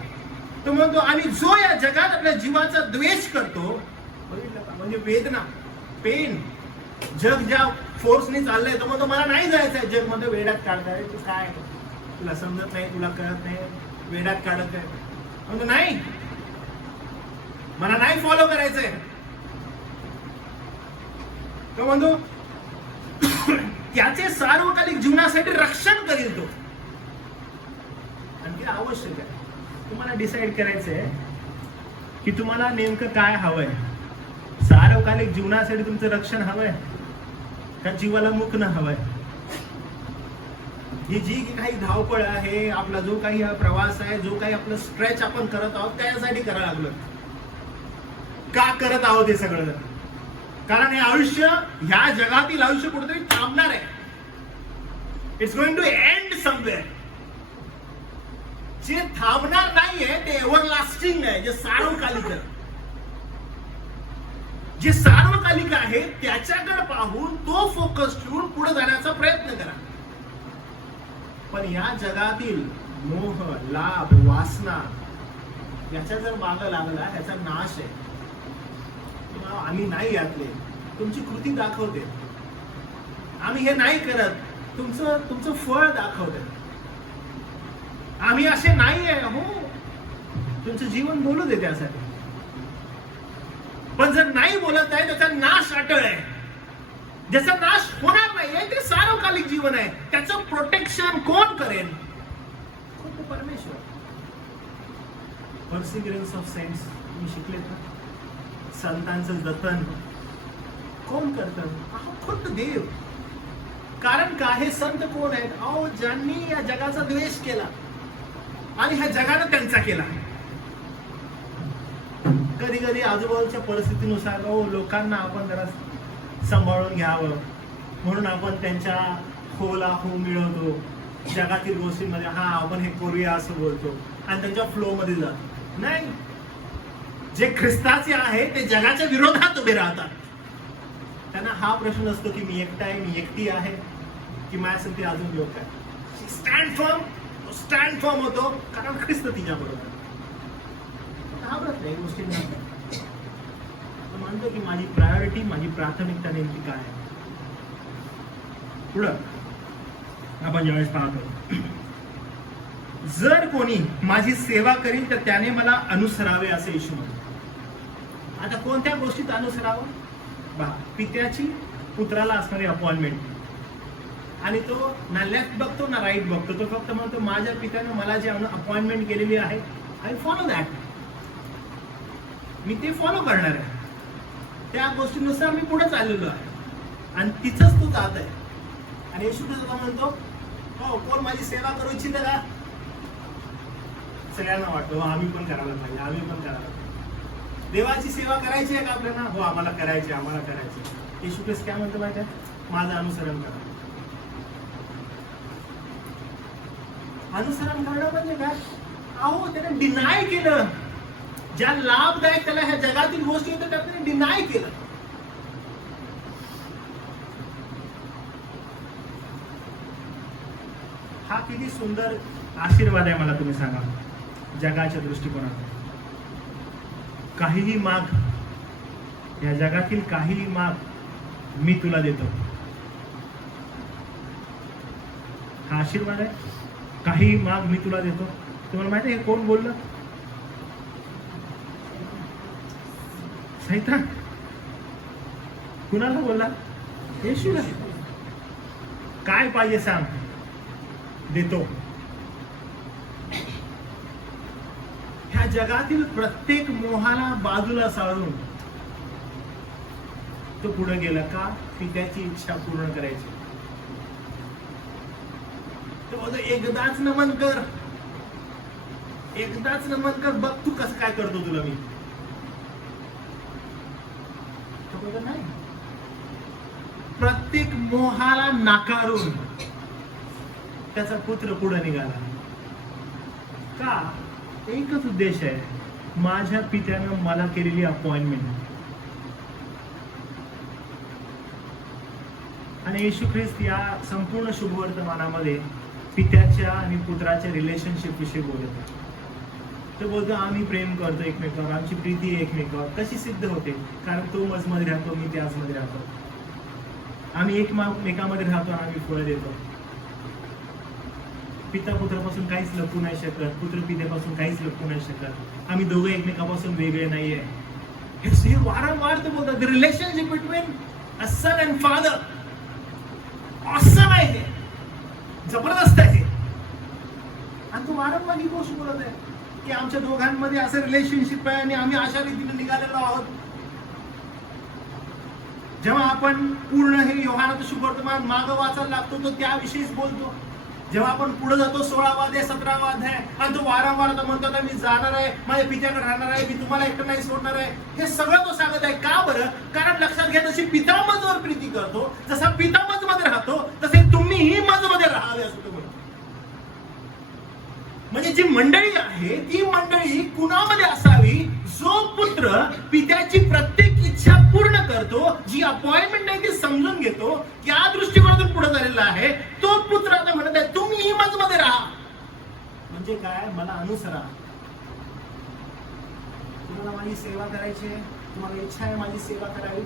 तो म्हणतो आणि जो या जगात आपल्या जीवाचा द्वेष करतो, म्हणजे वेदना, पेन, जग ज्या फोर्सने चाललंय, तो म्हणतो मला नाही जायचंय जग मध्ये वेड्यात काढताय. तू काय तुला समजत नाही, तुला कळत नाही, वेड्यात काढत आहे. म्हणतो नाही मला नाही फॉलो करायचंय. तो म्हणतो त्याचे सार्वकालिक जीवनासाठी रक्षण करील तो. आणखी आवश्यक आहे तुम्हाला डिसाईड करायचंय की तुम्हाला नेमकं काय हवंय. सार्वकालिक जीवनासाठी तुमचं रक्षण हवंय का जीवाला मुकणं हवंय? ही जी काही धावपळ आहे, आपला जो काही हा प्रवास आहे, जो काही आपलं स्ट्रेच आपण करत आहोत त्यासाठी करायला लागलो. का करत आहोत हे सगळं? कारण हे आयुष्य, ह्या जगातील आयुष्य कुठेतरी थांबणार आहे. It's going to end somewhere. जे थांबणार नाहीये ते एव्हरलास्टिंग आहे, जे सार्वकालिक आहे. जे सार्वकालिक आहे त्याच्याकडे पाहून तो फोकस ठेवून पुढे जाण्याचा प्रयत्न करा. पण या जगातील मोह, लाभ, वासना याच्या जर मागं लागला ह्याचा नाश आहे. आम्ही नाही यातले, तुमची कृती दाखवते. आम्ही हे नाही करत, तुमचं फळ दाखवते. आम्ही असे नाही आहे, हो तुमचं जीवन बोलू दे त्यासाठी. पण जर नाही बोलत आहे त्याचा नाश अटळ आहे. ज्याचा नाश होणार नाहीये, ते सार्वकालिक जीवन आहे. त्याचं प्रोटेक्शन कोण करेल? खुद्द परमेश्वर. पर्सिव्हरन्स ऑफ सेंट्स तुम्ही शिकलेत ना? संतांचं जतन कोण करतं? खुद्द देव. कारण का? हे संत कोण आहेत? अहो, ज्यांनी या जगाचा द्वेष केला आणि ह्या जगानं त्यांचा केला. कधी कधी आजूबाजूच्या परिस्थितीनुसार लोकांना आपण जरा सांभाळून घ्यावं म्हणून आपण त्यांच्या होला हो मिळवतो. जगातील गोष्टींमध्ये हा आपण हे करूया असं बोलतो आणि त्यांच्या फ्लो मध्ये जातो. नाही, जे ख्रिस्ताचे आहे ते जगाच्या विरोधात उभे राहतात. त्यांना हा प्रश्न असतो की मी एकटा आहे, मी एकटी आहे, की माझ्यासाठी अजून लोक आहे. स्टँड फर्म होतो कारण ख्रिस्त तिच्या बरोबर. घाबरत नाही गोष्टींना. म्हणतो की माझी प्रायोरिटी, माझी प्राथमिकता नेमकी काय आहे. पुढं आपण ज्यावेळेस पाहतो, जर कोणी माझी सेवा करील तर त्याने मला अनुसरावे असे येशू म्हणतो. आता कोणत्या गोष्टीत अनुसरावं? पहा, पित्याची पुत्राला असणारी अपॉइंटमेंट. आणि तो ना लेफ्ट बघतो ना राईट बघतो. तो फक्त म्हणतो माझ्या पित्याने मला जे अपॉइंटमेंट केलेली आहे, आय फॉलो दॅट. मी ते फॉलो करणार आहे. त्या गोष्टीनुसार मी पुढे चाललेलो आहे आणि तिथंच तू जात आहे. आणि येशू ख्रिस्त म्हणतो, हो कोण माझी सेवा करू इच्छित का? सगळ्यांना वाटतं हो आम्ही पण करायला पाहिजे, आम्ही पण करायला पाहिजे. देवाची सेवा करायची आहे का आपल्याला? हो आम्हाला करायची, आम्हाला करायची. येशू ख्रिस्त काय म्हणतो माहिती आहे? माझं अनुसरण करा. अनुसरण करणं म्हणजे काय? अहो त्याने डिनाय केलं. ज्या लाभदायक त्याला ह्या जगातील गोष्टी होत्या त्याने डिनाय केलं. हा किती सुंदर आशीर्वाद आहे मला तुम्ही सांगा. जगाच्या दृष्टिकोनातून काहीही माग, या जगातील काहीही माग मी तुला देतो. हा आशीर्वाद आहे. काहीही माग मी तुला देतो. तुम्हाला माहिती आहे कोण बोललं? सैतान. कुणाला बोलला? येशूला. काय पाहिजे सांग, देतो. ह्या जगातील प्रत्येक मोहाला बाजूला सारून तो पुढे गेला. का? पित्याची इच्छा पूर्ण करायची. तो बोलतो एकदाच नमन कर, एकदाच नमन कर, बघ तू कसं काय करतो तुला मी. नाही, प्रत्येक मोहाला नाकारून त्याचा पुत्र पुढे निघाला. का? एकच उद्देश आहे, माझ्या पित्यानं मला केलेली अपॉइंटमेंट. आणि येशू ख्रिस्त या संपूर्ण शुभवर्तमानामध्ये पित्याच्या आणि पुत्राच्या रिलेशनशिप विषयी बोलत आहे. तो बोलतो आम्ही प्रेम करतो एकमेकावर, आमची प्रीती एकमेकावर. कशी सिद्ध होते? कारण तो मजमध्ये राहतो, मी त्याचमध्ये राहतो. आम्ही एकमेकामध्ये राहतो आणि आम्ही फळ देतो. पिता पुत्रापासून काहीच लपू नाही शकत, पुत्र पित्यापासून काहीच लपू नाही शकत. आम्ही दोघे एकमेकापासून वेगळे नाहीये. हे वारंवार तो बोलतात. The relationship between a son and father awesome आहे, हे जबरदस्त आहे. आणि तो वारंवार ही गोष्ट बोलत आहे की आमच्या दोघांमध्ये असं रिलेशनशिप आहे आणि आम्ही अशा रीतीने निघालेलो आहोत. जेव्हा आपण पूर्ण हे योहानाचं शुभवर्तमान मागं वाचायला लागतो तो त्याविषयीच बोलतो. जेव्हा आपण पुढे जातो 16वा अध्याय 17वा अध्याय, आणि तो वारंवार म्हणतो आता मी जाणार आहे, माझ्या पित्याकडे राहणार आहे, मी तुम्हाला एकटं नाही सोडणार आहे. हे सगळं तो सांगत आहे. का बरं? कारण लक्षात घ्या, जशी पिता माझ्यावर प्रीती करतो, जसा पिता माझ्यामध्ये राहतो, तसे तुम्हीही माझ्यामध्ये राहावे असं तो म्हणतो. म्हणजे जी मंडळी आहे ती मंडळी कुणामध्ये असावी? जो पुत्र पित्याची प्रत्येक इच्छा पूर्ण करतो, जी अपॉइंटमेंट आहे ती समजून घेतो, या दृष्टिकोनातून पुढे झालेला आहे, तो पुत्र आता म्हणत आहे तुम्हीही माझ्यामध्ये राहा. म्हणजे काय? मला अनुसरा. तुम्हाला माझी सेवा करायची आहे, तुम्हाला इच्छा आहे माझी सेवा करावी?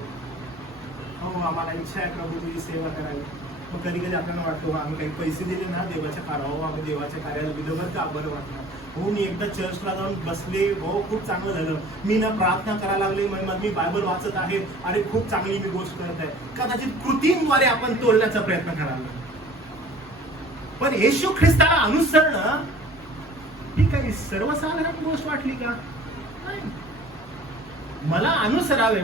हो आम्हाला इच्छा आहे प्रभू तुझी सेवा करावी. मग कधी कधी आपल्याला वाटतो आम्ही काही पैसे दिले ना देवाच्या कार्यावर, आम्ही देवाच्या कार्याला दिलं बरं का, बरं वाटलं. हो मी एकदा चर्चला जाऊन बसले, हो खूप चांगलं झालं, मी ना प्रार्थना करायला लागले, मग मी बायबल वाचत आहे, अरे खूप चांगली मी गोष्ट करत आहे. कदाचित कृतींद्वारे आपण तोडण्याचा प्रयत्न करायला. पण येशू ख्रिस्ताला अनुसरणं ही काही सर्वसाधारण गोष्ट वाटली का? नाही. मला अनुसरावे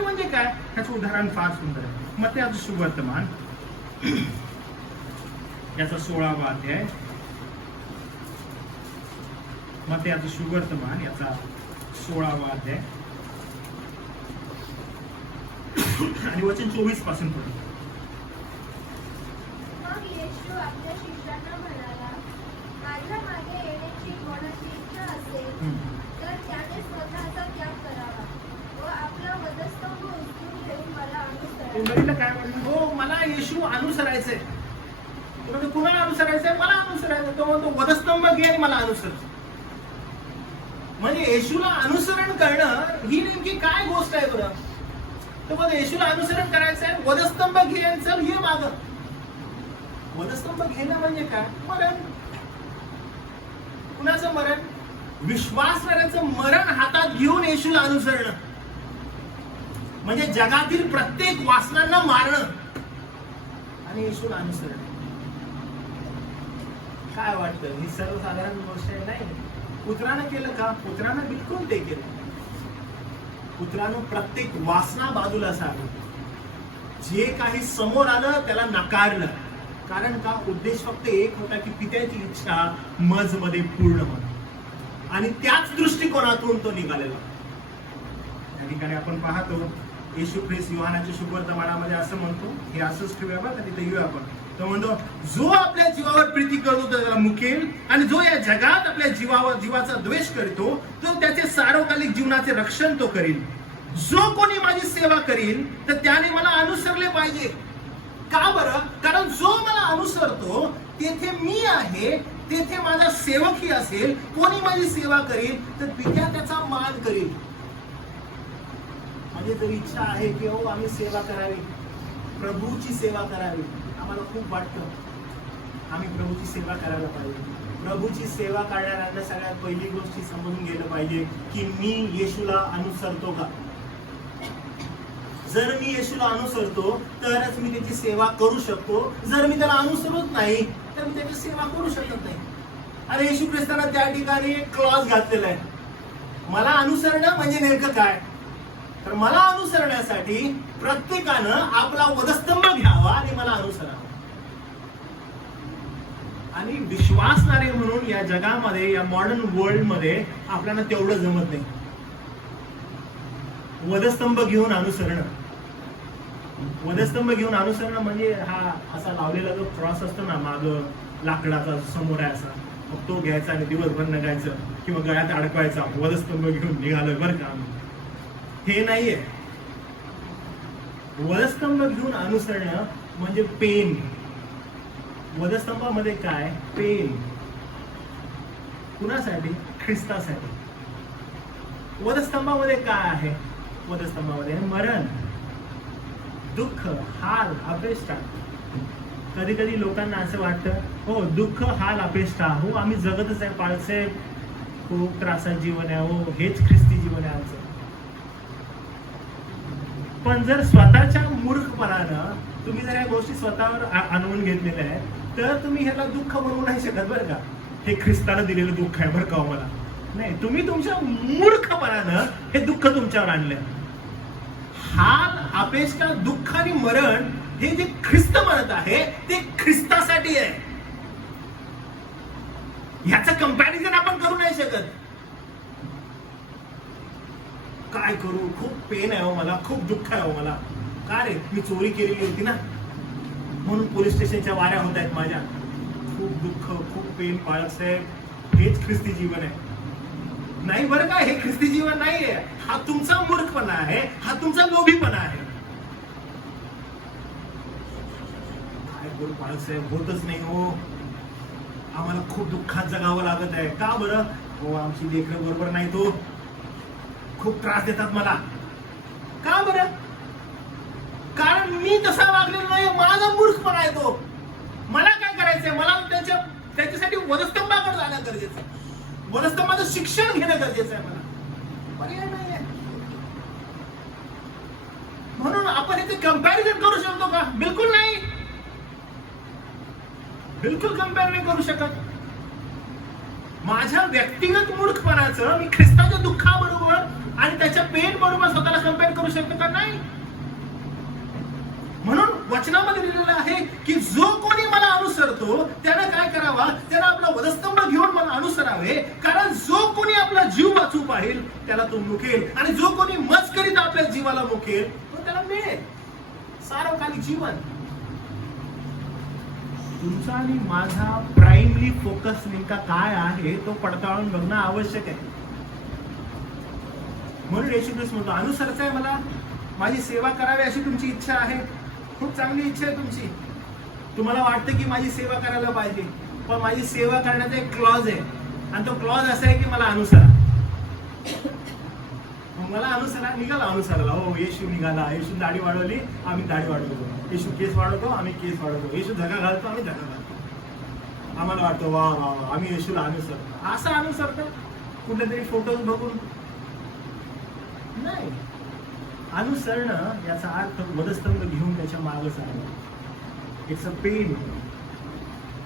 म्हणजे काय? त्याचं उदाहरण फार सुंदर आहे. मत्तेचं सुवर्तमान याचा 16वा अध्याय, मत्तेचं सुवर्तमान याचा 16वा अध्याय आणि वचन 24 पासून पुढे. मग येशू आपल्या शिष्यांना म्हणाला, माझ्या मागे येण्याची कोणाची इच्छा असेल तर त्याने स्वतःचा त्याग करावा व आपला वधस्तंभ उचलून घेऊन मला अनुसरावे. काय म्हणतो? हो मला येशू अनुसरायचंय. कुणाला अनुसरायचंय? मला अनुसरायचं. तो म्हणतो वधस्तंभ घे आणि मला अनुसर. म्हणजे येशूला अनुसरण करणं ही नेमकी काय गोष्ट आहे बरं? तर मग येशूला अनुसरण करायचं आहे, वधस्तंभ घे आणि चल ये मागं. वधस्तंभ घेणं म्हणजे काय? मरण. कुणाचं मरण? विश्वासणाऱ्याचं मरण हातात घेऊन येशूला अनुसरणं म्हणजे जगातील प्रत्येक वासनांना मारणं आणि येशूला अनुसरण. काय वाटतं? ही सर्वसाधारण गोष्ट आहे? नाही. पुत्रानं केलं का? पुत्रानं बिलकुल ते केलं. पुत्रानं प्रत्येक वासना बाजूला सारली, जे काही समोर आलं त्याला नकारलं. कारण का? उद्देश फक्त एक होता की पित्याची इच्छा मज मध्ये पूर्ण होणं आणि त्याच दृष्टिकोनातून तो निघालेला. त्या ठिकाणी आपण पाहतो येशू ख्रिस्त योहानाच्या सुवर्तमानामध्ये असं म्हणतो, हे असंच ठेवूया बघा, तिथे येऊया आपण. तो म्हणतो जो आपल्या जीवावर प्रीती करतो त्याला मुकेल आणि जो या जगात आपल्या जीवाचा द्वेष करतो तो त्याचे सार्वकालिक जीवनाचे रक्षण तो करील. जो कोणी माझी सेवा करील तर त्याने मला अनुसरले पाहिजे. का बरं? कारण जो मला अनुसरतो तेथे मी आहे, तेथे माझा सेवकही असेल. कोणी माझी सेवा करील तर पित्या त्याचा मान करील. म्हणजे जर इच्छा आहे की हो आम्ही सेवा करावी, प्रभूची सेवा करावी, आम्हाला खूप वाटतं आम्ही प्रभूची सेवा करायला पाहिजे. प्रभूची सेवा करणाऱ्यांना सगळ्यात पहिली गोष्टी समजून गेलं पाहिजे की मी येशूला अनुसरतो का. जर मी येशूला अनुसरतो तरच मी त्याची सेवा करू शकतो. जर मी त्याला अनुसरत नाही तर मी त्याची सेवा करू शकत नाही. आणि येशू ख्रिस्ताने त्या ठिकाणी एक क्लॉज घातलेला आहे. मला अनुसरणं म्हणजे नेमकं काय? तर मला अनुसरण्यासाठी प्रत्येकानं आपला वधस्तंभ घ्यावा आणि मला अनुसरावं. आणि विश्वासणारे म्हणून या जगामध्ये, या मॉडर्न वर्ल्ड मध्ये आपल्याला तेवढं जमत नाही. वधस्तंभ घेऊन अनुसरणं, वधस्तंभ घेऊन अनुसरणं म्हणजे हा असा लावलेला जो क्रॉस असतो ना माग लाकडाचा समोर आहे असा, मग तो घ्यायचा आणि दिवसभर नगायचं किंवा गळ्यात अडकवायचा, वधस्तंभ घेऊन निघालं बरं का. हे नाहीये. वधस्तंभ घेऊन अनुसरणं म्हणजे पेन. वधस्तंभामध्ये काय? पेन. कुणासाठी? ख्रिस्तासाठी. वधस्तंभामध्ये काय आहे? वधस्तंभामध्ये मरण, दुःख, हाल, अपेष्टा. कधी कधी लोकांना असं वाटतं हो दुःख, हाल, अपेष्टा, हो आम्ही जगतच आहे पाळसे, खूप त्रासात जीवन आहे, हो हेच ख्रिस्ती जीवन आहे आमचं. पण जर स्वतःच्या मूर्खपणानं तुम्ही जर या गोष्टी स्वतःवर आणवून घेतलेल्या आहेत तर तुम्ही ह्याला दुःख म्हणू नाही शकत बरं का. हे ख्रिस्तानं दिलेलं दुःख आहे बरं का मला. नाही, तुम्ही तुमच्या मूर्खपणानं हे दुःख तुमच्यावर आणलं. हाल, अपेष्टा, दुःख आणि मरण हे जे ख्रिस्त म्हणत आहे ते ख्रिस्तासाठी आहे. ह्याचं कंपॅरिझन आपण करू नाही शकत. काय करू? खूप पेन आहे हो मला, खूप दुःख आहे हो मला. का रे? मी चोरी केलेली होती ना म्हणून पोलीस स्टेशनच्या वाऱ्या होत आहेत माझ्या. खूप दुःख, खूप पेन. बाळासाहेब, हेच ख्रिस्ती जीवन आहे. नाही बरं का, हे ख्रिस्ती जीवन नाहीये. हा तुमचा मूर्खपणा आहे, हा तुमचा लोभीपणा आहे. काय करू बाळासाहेब, होतच नाही हो, आम्हाला खूप दुःखात जगावं लागत आहे. का बरं? हो आमची लेकरं बरोबर नाही, तो खूप त्रास देतात मला. का बरं? कारण मी तसा वागलेलो नाही, माझा मूर्खपणा आहे तो. मला काय करायचंय, मला त्याच्यासाठी वधस्तंभाकडे जाणं गरजेचं आहे. वधस्तंभाचं शिक्षण घेणं गरजेचं आहे मला, पर्याय नाहीये. म्हणून आपण इथे कंपॅरिझन करू शकतो का? बिलकुल नाही, बिलकुल कंपेअर नाही करू शकत. माझ्या व्यक्तिगत मूर्खपणाचं मी ख्रिस्ताच्या दुःखाबरोबर आणि त्याच्या पेन बरोबर स्वतःला कंपेअर करू शकतो का? नाही. म्हणून वचनामध्ये लिहिलेलं आहे की जो कोणी मला अनुसरतो त्यानं काय करावा, त्यानं आपला वधस्तंभ घेऊन मला अनुसरावे. कारण जो कोणी आपला जीव वाचू पाहिल त्याला तो मुकेल, आणि जो कोणी मजकरीत आपल्या जीवाला मुकेल तो त्याला मिळेल सार्वकालिक जीवन. तुमचा आणि माझा प्राइमली फोकस नेमका काय आहे तो पडताळून बघणं आवश्यक आहे. म्हणून येशू ख्रिस्त म्हणतो, अनुसरायचं आहे मला, माझी सेवा करावी अशी तुमची इच्छा आहे, खूप चांगली इच्छा आहे तुमची. तुम्हाला वाटतं की माझी सेवा करायला पाहिजे, पण माझी सेवा करण्याचा एक क्लॉज आहे, आणि तो क्लॉज असा आहे की मला अनुसरा. मला अनुसरा, निघाला अनुसराला. हो, येशू निघाला, येशू दाढी वाढवली, आम्ही दाढी वाढवतो. येशू केस वाढवतो, आम्ही केस वाढवतो. येशू धगा घालतो, आम्ही धगा घालतो. आम्हाला वाटतं वा वा वा, आम्ही येशूला अनुसरतो. असं अनुसरतो कुठले तरी फोटोज बघून नाही. अनुसरणं याचा अर्थ वधस्तंभ घेऊन त्याच्या मागे चालणं. It's a pain.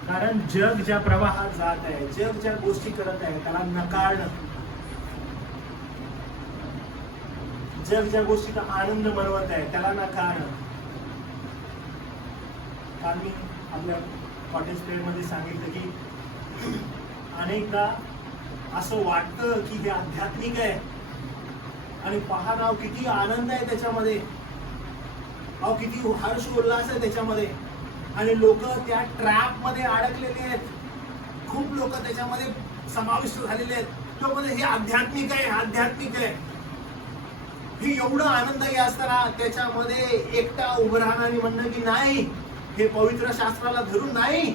कारण जग ज्या प्रवाहात जात आहे, जग ज्या गोष्टी करत आहे त्याला नकारणं, जग ज्या गोष्टीचा आनंद मिळवत आहे त्याला नकारणं. काल मी आपल्या कॉटेज प्रेयर मध्ये सांगितलं की अनेकदा असं वाटतं की हे आध्यात्मिक आहे, आणि पहा राव किती आनंद आहे त्याच्यामध्ये, अहो किती हर्ष उल्हास आहे त्याच्यामध्ये, आणि लोक त्या ट्रॅप मध्ये अडकलेले आहेत. खूप लोक त्याच्यामध्ये समाविष्ट झालेले आहेत. तो म्हणजे हे आध्यात्मिक आहे, आध्यात्मिक आहे. हे एवढं आनंददायी असताना त्याच्यामध्ये एकटा उभं राहणं आणि म्हणणं की नाही, हे पवित्र शास्त्राला धरून नाही,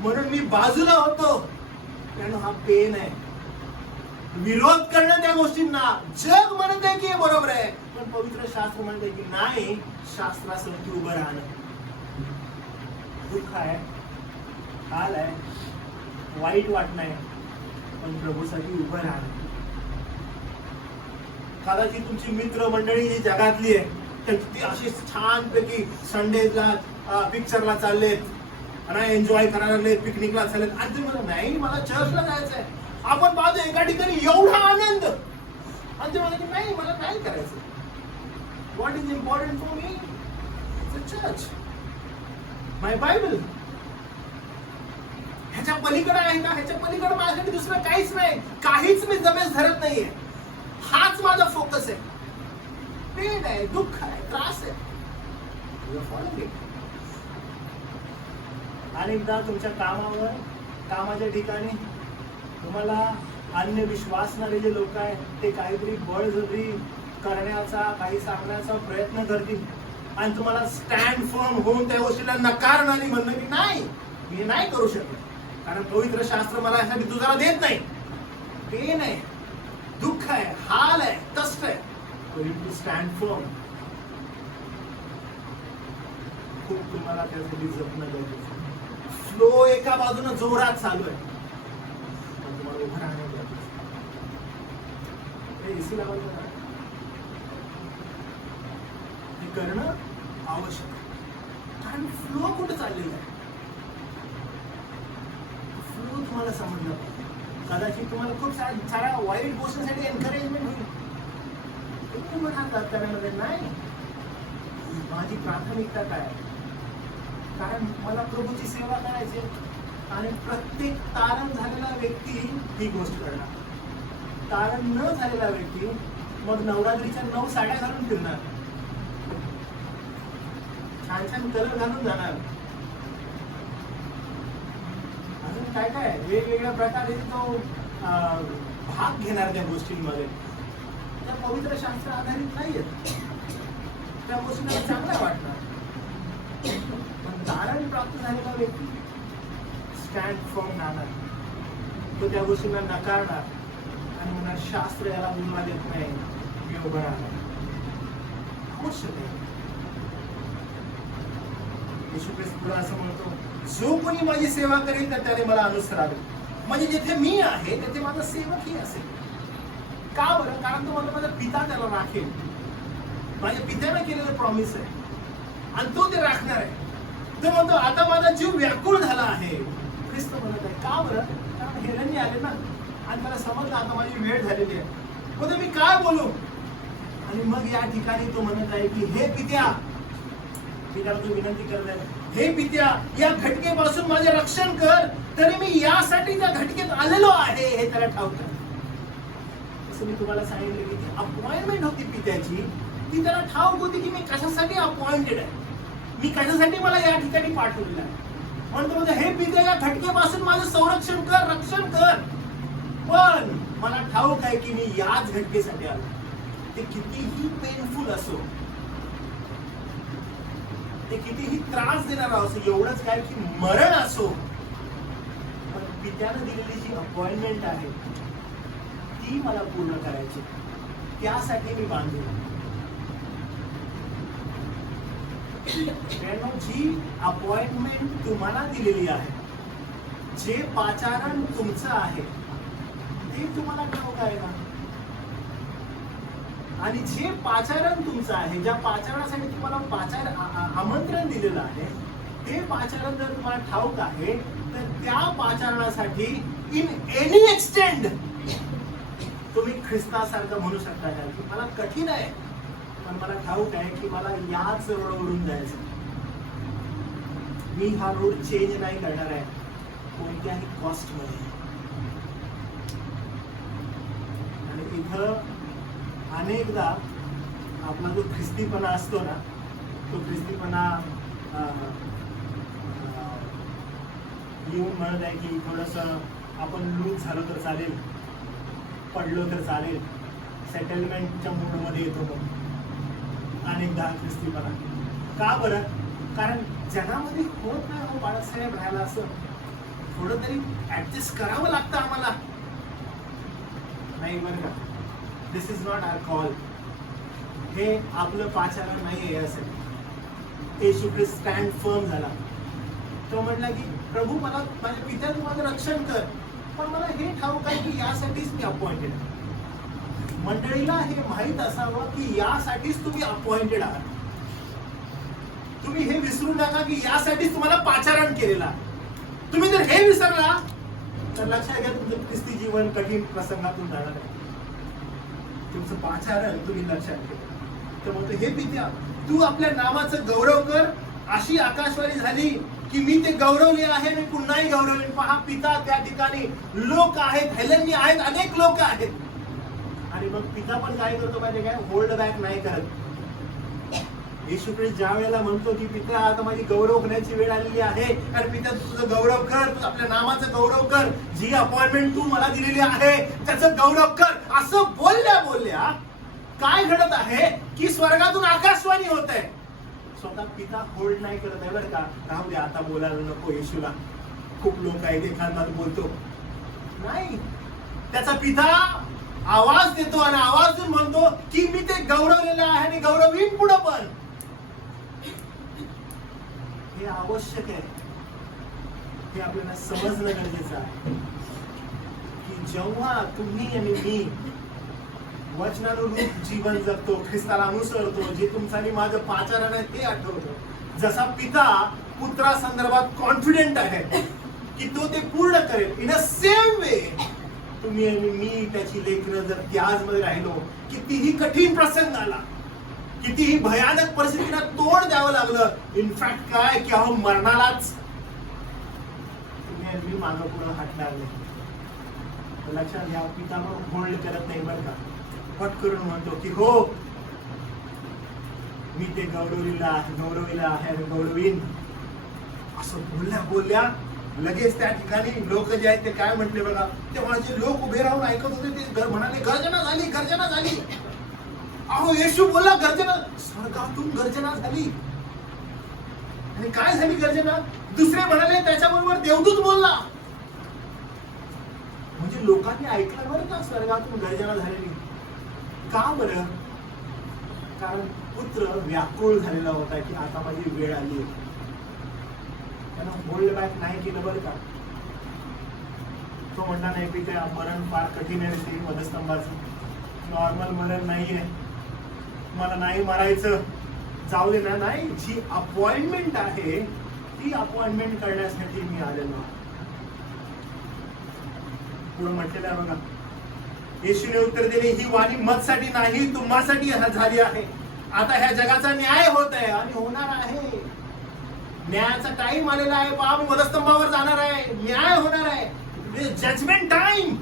म्हणून मी बाजूला होतो. त्यानं हा पेन आहे. विरोध करणं त्या गोष्टींना. जग म्हणत आहे की हे बरोबर आहे, पण पवित्र शास्त्र म्हणते की नाही, शास्त्रासाठी उभं राहणं. दुःख आहे, हाल आहे, वाईट वाटणं आहे, पण प्रभूसाठी उभं राहणं. कदाचित तुमची मित्र मंडळी जी जगातली आहे ती अशी छानपैकी संडेला पिक्चरला चाललेत आणि एन्जॉय करायला लागलेत, पिकनिकला चाललेत, आणि ते म्हणतात नाही मला चर्चला जायचंय. आपण पाहतो एका ठिकाणी एवढा आनंद, आणि ते म्हणतात नाही मला काय करायचं. What is important for me? Church, my Bible. ह्याच्या पलीकडे आहे का? ह्याच्या पलीकडे माझ्यासाठी दुसरं काहीच नाही, काहीच मी जमेस धरत नाहीये. हाच माझा फोकस आहे. पेन आहे, दुःख आहे, त्रास आहे. अनेकदा तुमच्या कामावर, कामाच्या ठिकाणी तुम्हाला अन्य विश्वासणारे जे लोक आहेत ते काहीतरी बळजबरी करण्याचा, काही सांगण्याचा प्रयत्न करतील, आणि तुम्हाला स्टँड फर्म होऊन त्या गोष्टीला नकारणं आणि म्हणणं की नाही, मी नाही करू शकत, कारण पवित्र शास्त्र मला यासाठी तुझ्याला देत नाही. पेन आहे, दुःख आहे, हाल आहे, कष्ट आहे. To stand firm. खूप तुम्हाला त्यासाठी जपणं गरजेचं. फ्लो एका बाजूने जोरात चालू आहे, पण तुम्हाला उभं राहणं गरजेचं. हे एसी लावायचं ना, हे करणं आवश्यक आहे. कारण फ्लो कुठे चाललेला आहे, फ्लो तुम्हाला समजलं पाहिजे. कदाचित तुम्हाला खूप साऱ्या वाईट गोष्टींसाठी एनकरेजमेंट होईल, तुम्ही म्हणाल त्यामध्ये नाही, माझी प्राथमिकता काय, कारण मला प्रभूची सेवा करायची. आणि प्रत्येक तारण झालेला व्यक्ती ही गोष्ट करणार. तारण न झालेला व्यक्ती मग नवरात्रीच्या 9 साड्या घालून फिरणार, छान छान कलर घालून जाणार, अजून काय काय वेगवेगळ्या प्रकारे तो भाग घेणार त्या गोष्टींमध्ये. त्या पवित्र शास्त्र आधारित नाहीयेत, त्या गोष्टींना चांगल्या वाटणार. पण तारण प्राप्त झालेला व्यक्ती स्टँड फर्म राहणार, तो त्या गोष्टींना नकारणार आणि म्हणणार शास्त्र याला मुलगा देत नाही, मी उभं राहणार. आवश्यक आहे. येशू ख्रिस्त पुढे असं म्हणतो, जो कोणी माझी सेवा करेल तर त्याने मला अनुसरावे. म्हणजे जिथे मी आहे तिथे माझा सेवकही असेल. का बरं? कारण तो म्हणतो माझा पिता त्याला राखेल. माझ्या पित्याने केलेलं प्रॉमिस आहे आणि तो ते राखणार आहे. तो म्हणतो आता माझा जीव व्याकुळ झाला आहे. ख्रिस्त म्हणत आहे. का बरं? कारण हेलेनी आले ना आणि मला समजलं आता माझी वेळ झालेली आहे. म्हणतो मी काय बोलू? आणि मग या ठिकाणी तो म्हणत आहे की हे पित्या, पित्याला तो विनंती करत आहे, हे पित्या या घटकेपासून माझे रक्षण कर. तरी मी यासाठी त्या घटकेत आलेलो आहे हे त्याला ठाऊक आहे. असं मी तुम्हाला सांगितलं की अपॉइंटमेंट होती पित्याची, ती त्याला ठाऊक होती की मी कशासाठी अपॉइंटेड आहे, मी कशासाठी मला या ठिकाणी पाठवलेलं आहे. म्हणतो हे पित्या या घटकेपासून माझं संरक्षण कर, रक्षण कर. पण मला ठाऊक आहे की मी याच घटकेसाठी आलो. ते कितीही पेनफुल असो, ते कितीही त्रास देणार असो, एवढंच काय की मरण असो, पण पित्यानं दिलेली जी अपॉइंटमेंट आहे ती मला पूर्ण करायची. त्यासाठी मी बांधलेलो. जी अपॉइंटमेंट तुम्हाला दिलेली आहे, जे पाचारण तुमचं आहे ते तुम्हाला ठाऊक आहे ना. आणि जे पाचारण तुमचं आहे, ज्या पाचारणासाठी तुम्हाला आमंत्रण दिलेलं आहे, ते पाचारण जर तुम्हाला ठाऊक आहे तर त्या पाचारणासाठी इन एनी एक्सटेंड तुम्ही ख्रिस्तासारखं म्हणू शकता का की मला कठीण आहे पण मला ठाऊक आहे की मला याच रोडवरून जायचं. मी हा रोड चेंज नाही करणार आहे कोणत्याही कॉस्ट मध्ये. आणि इथं अनेकदा आपला जो ख्रिस्तीपणा असतो ना, तो ख्रिस्तीपणा येऊन म्हणत आहे की थोडस आपण लूज झालो तर चालेल, पडलो तर चालेल, सेटलमेंटच्या मूडमध्ये येतो. मग अनेकदा ख्रिस्तीपणा का बरं? कारण जगामध्ये होत नाही हो बाळासाहेब राहायला, असं थोडं तरी ऍडजस्ट करावं लागतं आम्हाला. नाही बरं का, दिस इज नॉट आवर कॉल. हे आपलं पाचारण नाही आहे. असं येशू ख्रिस्त स्टँड फर्म झाला. तो म्हटला की प्रभू मला माझ्या पित्याचं माझं रक्षण कर, पण मला हे ठाऊक आहे की यासाठीच मी अपॉइंटेड आहे. मंडळीला हे माहीत असावं की यासाठीच तुम्ही अपॉइंटेड आहात. तुम्ही हे विसरू नका की यासाठीच तुम्हाला पाचारण केलेलं आहे. तुम्ही जर हे विसरला तर लक्षात घ्या तुमचं ख्रिस्ती जीवन कठीण प्रसंगातून जाणार आहे. तुमचं पाचारण तुम्ही लक्षात घ्या. तर म्हणतो हे पित्या तू आपल्या नामाचं गौरव कर. अशी आकाशवाणी झाली की मी ते गौरवले आहे आणि पुन्हाही गौरवले. पहा पिता त्या ठिकाणी लोक आहेत, हेलेनी आहेत, अनेक लोक आहेत. आणि मग पिता पण काय करतो माहिती काय? होल्ड बॅक नाही करत. येशू ख्रिस्त ज्या वेळेला म्हणतो की पिता आता माझी गौरव करण्याची वेळ आलेली आहे आणि पिता तुझं गौरव कर, तू आपल्या नामाचं गौरव कर, जी अपॉइंटमेंट तू मला दिलेली आहे त्याचं गौरव कर, असं बोलल्या बोलल्या काय घडत आहे की स्वर्गातून आकाशवाणी होत आहे. स्वतः पिता होल्ड नाही करत आहे बरं का. राहू दे आता बोलायला नको येशूला, खूप लोक आहेत एखादा बोलतो नाही. त्याचा पिता आवाज देतो आणि आवाज देऊन म्हणतो की मी ते गौरवलेलं आहे आणि गौरवीन पुढे पण. हे आवश्यक आहे, हे आपल्याला समजणं गरजेचं आहे की जेव्हा तुम्ही आणि मी वचनानुरूप जीवन जगतो, ख्रिस्ताला अनुसरतो, जे तुमचं आणि माझं पाचारण आहे ते आठवतो. जसा पिता पुत्रा संदर्भात कॉन्फिडेंट आहे की तो ते पूर्ण करेल, इन अ सेम वे तुम्ही आणि मी त्याची लेकरं जर त्याचमध्ये राहिलो, कितीही कठीण प्रसंग आला, कितीही भयानक परिस्थितीला तोंड द्यावं लागलं, इनफॅक्ट काय की अहो मरणालाच तुम्ही आणि मी मागं पुढं हटणार नाही. लक्षात घ्या, पिता मग होल्ड करत नाही बरं का. पट करून म्हणतो की हो मी ते गौरविलं आहे आणि गौरवीन. असं बोलल्या बोलल्या लगेच त्या ठिकाणी लोक जे आहेत ते काय म्हटले बघा. तेव्हा जे लोक उभे राहून ऐकत होते ते म्हणाले गर्जना झाली, गर्जना झाली. अहो येशू बोलला गर्जना, स्वर्गातून गर्जना झाली. आणि काय झाली गर्जना? दुसरे म्हणाले त्याच्याबरोबर देवदूत बोलला. म्हणजे लोकांनी ऐकलं बरं का स्वर्गातून गर्जना झालेली. का बरं? कारण पुत्र व्याकुळ झालेला होता की आता माझी वेळ आली. त्यानं होल्ड बॅक नाही केलं बरं का. तो म्हटला नाही की ते मरण फार कठीण आहे ते वधस्तंभाचं, नॉर्मल मरण नाहीये, मला नाही मरायचं, जाऊ दे ना. नाही, जी अपॉइंटमेंट आहे ती अपॉइंटमेंट करण्यासाठी मी आलेलो. पुढे म्हटलेलं आहे बघा, येशूने उत्तर दिले, ही वाणी मजसाठी नाही तुम्हासाठी झाली आहे. आता ह्या जगाचा न्याय होत आहे आणि होणार आहे. न्यायाचा टाइम आलेला आहे. पहा, मी वधस्तंभावर जाणार आहे, न्याय होणार आहे, जजमेंट टाइम.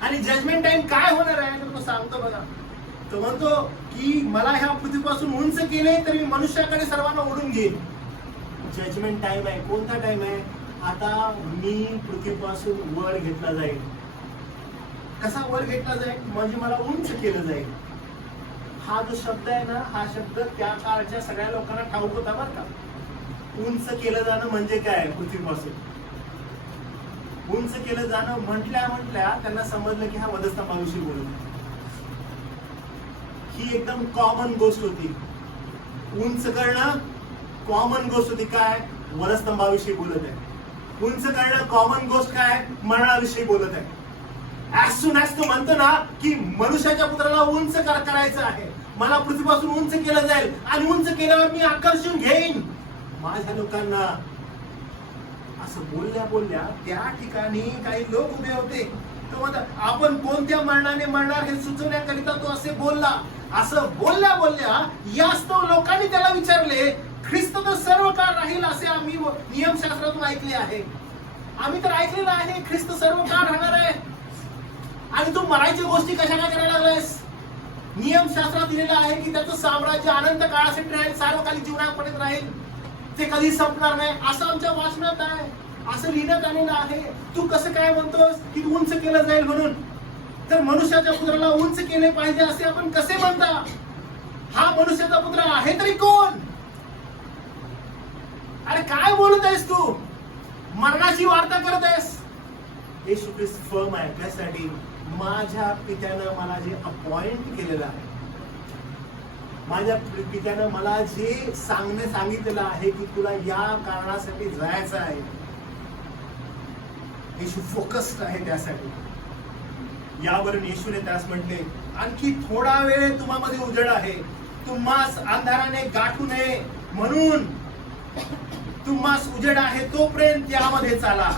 आणि जजमेंट टाइम काय होणार आहे तर तो सांगतो बघा. तो म्हणतो की मला ह्या पृथ्वीपासून उंच केले तर मी मनुष्याकडे सर्वांना ओढून घेईन. जजमेंट टाइम आहे. कोणता टाइम आहे? आता मी पृथ्वीपासून वर घेतला जाईल. कसा वर घेतला जाईल? म्हणजे मला उंच केलं जाईल. हा जो शब्द आहे ना, हा शब्द त्या काळच्या सगळ्या लोकांना ठाऊक होता बरं का. उंच केलं जाणं म्हणजे काय? पृथ्वीपासून उंच केलं जाणं म्हटल्या त्यांना समजलं की हा वधस्तंभाविषयी बोलत. ही एकदम कॉमन गोष्ट होती. उंच करणं कॉमन गोष्ट होती. काय? वधस्तंभाविषयी बोलत आहे. उंच करणं कॉमन गोष्ट काय? मरणाविषयी बोलत आहे. ऍज सून ऍज तो म्हणतो ना की मनुष्याच्या पुत्राला उंच करायचं आहे, मला पृथ्वीपासून उंच केलं जाईल आणि उंच केल्यावर मी आकर्षून घेईन माझ्या लोकांना. असं बोलल्या त्या ठिकाणी काही लोक उभे होते. तो म्हणतात, आपण कोणत्या मरणाने मरणार हे सुचवण्याकरिता तो असे बोलला. असं बोलल्या यास्तव लोकांनी त्याला विचारले, ख्रिस्त तर सर्व काळ राहील असे आम्ही नियमशास्त्रातून ऐकले आहे. आम्ही तर ऐकलेलं आहे ख्रिस्त सर्व काळ राहणार आहे, आणि तू मरायच्या गोष्टी कशा काय करायला लागलायस? नियमशास्त्रात दिलेलं आहे की त्याचं साम्राज्य अनंत काळासाठी राहील, सार्वकालिक जीवनापर्यंत राहील, ते कधी संपणार नाही, असं आमच्या वाचनात आहे, असं लिहिण्यात आलेलं आहे. तू कसं काय म्हणतोस की उंच केलं जाईल म्हणून? तर मनुष्याच्या पुत्राला उंच केले पाहिजे असे आपण कसे म्हणता? हा मनुष्याचा पुत्र आहे तरी कोण? अरे काय बोलत आहेस तू? मरणाची वार्ता करत आहेस. येशू ख्रिस्त फर्म आहे. त्यासाठी माझ्या पित्यानं मला जे अपॉइंट केलेलं आहे, माझ्या पित्यानं मला जे सांगितलेलं आहे की तुला या कारणासाठी जायचं आहे, येशू फोकस्ड आहे त्यासाठी. यावरून येशूने त्यास म्हटले, आणखी थोडा वेळ तुम्हामध्ये उजेड आहे, तुम्हास अंधाराने गाठू नये म्हणून तुम्हास उजेड आहे तोपर्यंत यामध्ये चाला.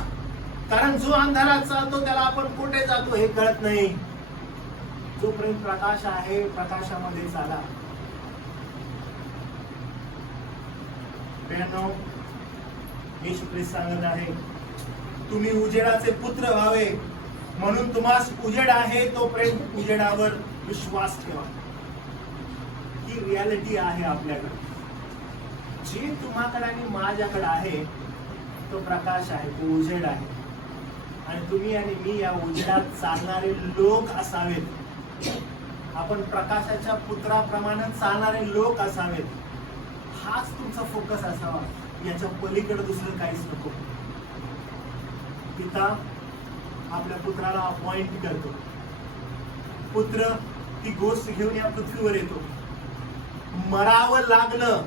कारण जो अंधारात चालतो त्याला आपण कुठे जातो हे कळत नाही. जोपर्यंत प्रकाश आहे प्रकाशामध्ये चाला. येशू ख्रिस्त सांगत आहे, तुम्ही उजेडाचे पुत्र व्हावे म्हणून तुम्हास उजेड आहे तोपर्यंत उजेडावर विश्वास ठेवा. ही रियालिटी आहे आपल्याकडे. जे तुम्हाकडे आणि माझ्याकडे आहे तो प्रकाश आहे, तो उजेड आहे. आणि तुम्ही आणि मी या उजेडात चालणारे लोक असावेत. आपण प्रकाशाच्या पुत्राप्रमाणे चालणारे लोक असावेत. हाच तुमचा फोकस असावा. याच्या पलीकडे दुसरं काहीच नको. पिता आपल्या पुत्राला अपॉइंट करतो. पुत्र ती गोष्ट घेऊन या पृथ्वीवर येतो. मरावं लागलं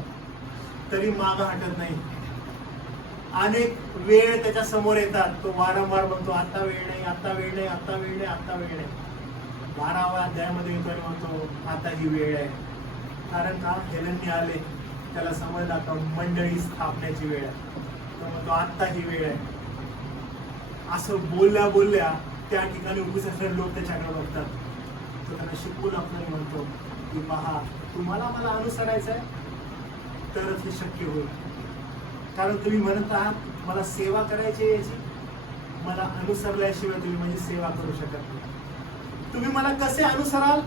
तरी मागं हटत नाही. अनेक वेळ त्याच्या समोर येतात. तो वारंवार म्हणतो, आता वेळ नाही, आता वेळ नाही, आता वेळ नाही, आता वेळ नाही. 12व्या अध्यायामध्ये येतो आणि म्हणतो आता ही वेळ आहे. कारण का? हेलेनने आले, त्याला समजलं आता मंडळी स्थापण्याची वेळ आहे. तो म्हणतो आता ही वेळ आहे. असं बोलल्या त्या ठिकाणी उपस्थित लोक त्याच्याकडे बघतात. तो त्यांना शिकवून आपल्याला म्हणतो की पहा, तुम्हाला मला अनुसरायचं आहे तरच हे शक्य होईल. कारण तुम्ही म्हणत आहात मला सेवा करायची याची, मला अनुसरल्याशिवाय तुम्ही माझी सेवा करू शकत नाही. तुम्ही मला कसे अनुसराल?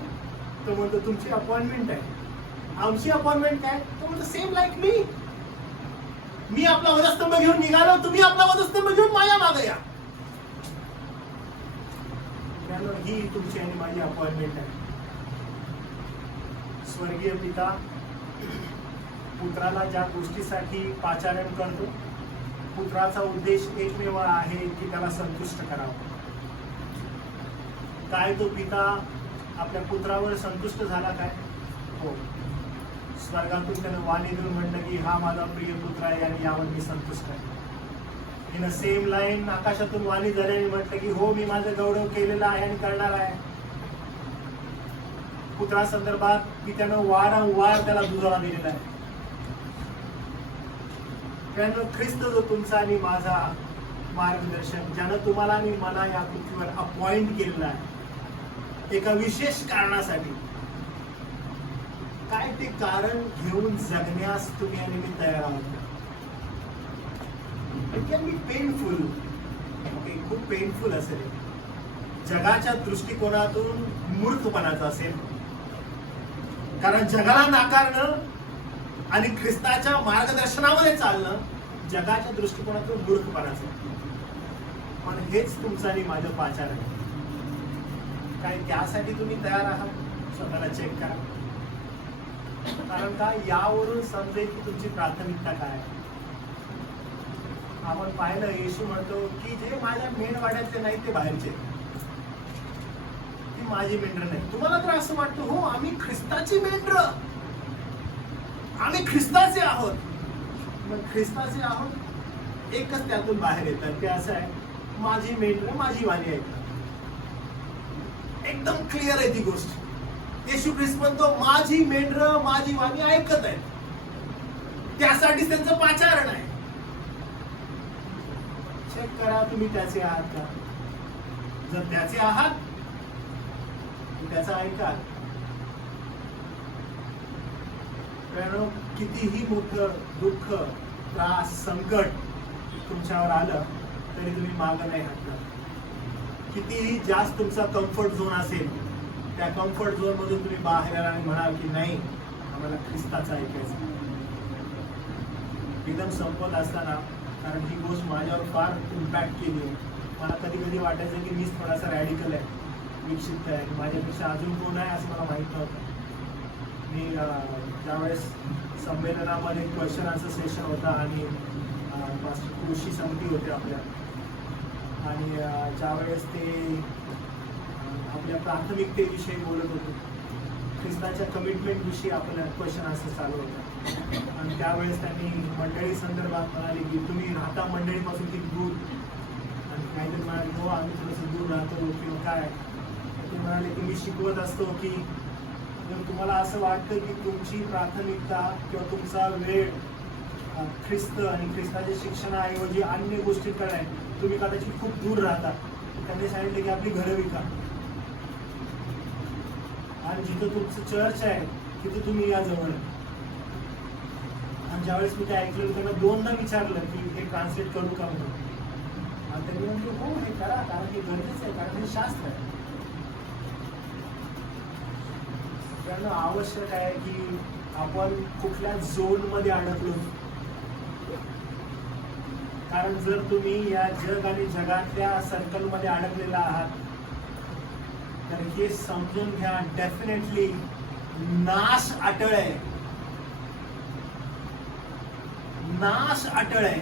तो म्हणतो तुमची अपॉइंटमेंट आहे. आमची अपॉइंटमेंट काय? तो म्हणतो सेम लाईक मी. मी आपला वधस्तंभ घेऊन निघालो, तुम्ही आपला वधस्तंभ घेऊन माझ्या मागे या. ही तुमची आणि माझी अपॉइंटमेंट आहे. स्वर्गीय पिता पुत्राला ज्या गोष्टीसाठी पाचारण करतो, पुत्राचा उद्देश एकमेव आहे की त्याला संतुष्ट करावं. काय तो पिता आपल्या पुत्रावर संतुष्ट झाला काय? हो. स्वर्गातून त्यानं वाणी देऊन म्हटलं की हा माझा प्रिय पुत्र आहे आणि यावर मी संतुष्ट आहे. इन अ सेम लाईन आकाशातून वाणी झाल्याने म्हटलं की हो मी माझं गौरव केलेला आहे आणि करणार आहे. पुत्रासंदर्भात की त्यानं वारंवार त्याला दुजोरा दिलेला आहे. त्यानं ख्रिस्त जो तुमचा आणि माझा मार्गदर्शन, ज्यानं तुम्हाला आणि मला या पृथ्वीवर अपॉइंट केलेला आहे एका विशेष कारणासाठी, काय ते कारण घेऊन जगण्यास तुम्ही आणि मी तयार आहोत. It can be painful, okay, खूप पेनफुल असेल, जगाच्या दृष्टिकोनातून मूर्खपणाचं असेल, कारण जगाला नाकारणं आणि ख्रिस्ताच्या मार्गदर्शनामध्ये चालणं जगाच्या दृष्टिकोनातून मूर्खपणाचं. पण हेच तुमचं आणि माझं पाचार आहे. काय त्यासाठी तुम्ही तयार आहात? स्वतःला चेक करा. कारण का यावरून समजेल की तुमची प्राथमिकता काय आहे. आपण पाहिलं येशू म्हणतो की जे माझ्या मेंढवाड्यातले नाही ते बाहेरचे, ती माझी मेंढर नाही. तुम्हाला तर असं वाटतं हो आम्ही ख्रिस्ताची मेंढर, आम्ही ख्रिस्ताचे आहोत. मग ख्रिस्ताचे आहोत एकच त्यातून बाहेर येतात ते असं आहे, माझी मेंढर माझी वाणी ऐकतात. एकदम क्लिअर आहे ती गोष्ट. येशू ख्रिस्त म्हणतो माझी मेंढर माझी वाणी ऐकत आहेत. त्यासाठी त्यांचं पाचारण आहे. चेक करा तुम्ही त्याचे आहात का. जर त्याचे आहात त्याचं ऐका. कारण कितीही मोठं दुःख, त्रास, संकट तुमच्यावर आलं तरी तुम्ही मागं नाही हटणार. कितीही जास्त तुमचा कम्फर्ट झोन असेल, त्या कम्फर्ट झोन मधून तुम्ही बाहेर आला आणि म्हणाल की नाही आम्हाला ख्रिस्ताचं ऐकायचं. एकदम संपत असताना, कारण ही गोष्ट माझ्यावर फार इम्पॅक्ट केली आहे. मला कधी कधी वाटायचं की मीच थोडासा रॅडिकल आहे, विक्षिप्त आहे, कृष्णापेक्षा अजून कोण आहे असं मला माहित नव्हतं. मी त्यावेळेस संमेलनामध्ये क्वेश्चन आन्सर सेशन होता आणि कृषी समिती होते आपल्या, आणि ज्यावेळेस ते आपल्या प्राथमिकतेविषयी बोलत होते, ख्रिस्ताच्या कमिटमेंट विषयी आपला क्वेश्चन आन्सर चालू होता. आणि त्यावेळेस त्यांनी मंडळी संदर्भात म्हणाले की तुम्ही राहता मंडळीपासून किती दूर, आणि काहीतरी म्हणाले हो आम्ही थोडंसं दूर राहतो किंवा काय. ते म्हणाले की मी शिकवत असतो की जर तुम्हाला असं वाटतं की तुमची प्राथमिकता किंवा तुमचा वेळ ख्रिस्त आणि ख्रिस्ताच्या शिक्षणाऐवजी अन्य गोष्टींकडे आहे, तुम्ही कदाचित खूप दूर राहता. त्यांनी सांगितलं की आपली घरं विका आणि जिथं तुमचं चर्च आहे तिथे तुम्ही या जवळ. आणि ज्यावेळेस मी ते ऐकलं त्यांना दोनदा विचारलं की हे ट्रान्सलेट करू का म्हणून, आणि त्यांनी म्हटलं हो हे करा, कारण हे गरजेचं आहे, कारण हे शास्त्र आहे. त्यांना आवश्यक आहे की आपण कुठल्या झोन मध्ये अडकलो. कारण जर तुम्ही या जग आणि जगातल्या सर्कलमध्ये अडकलेला आहात तर हे समजून घ्या, डेफिनेटली नाश अटळ आहे. नाश अटळ आहे.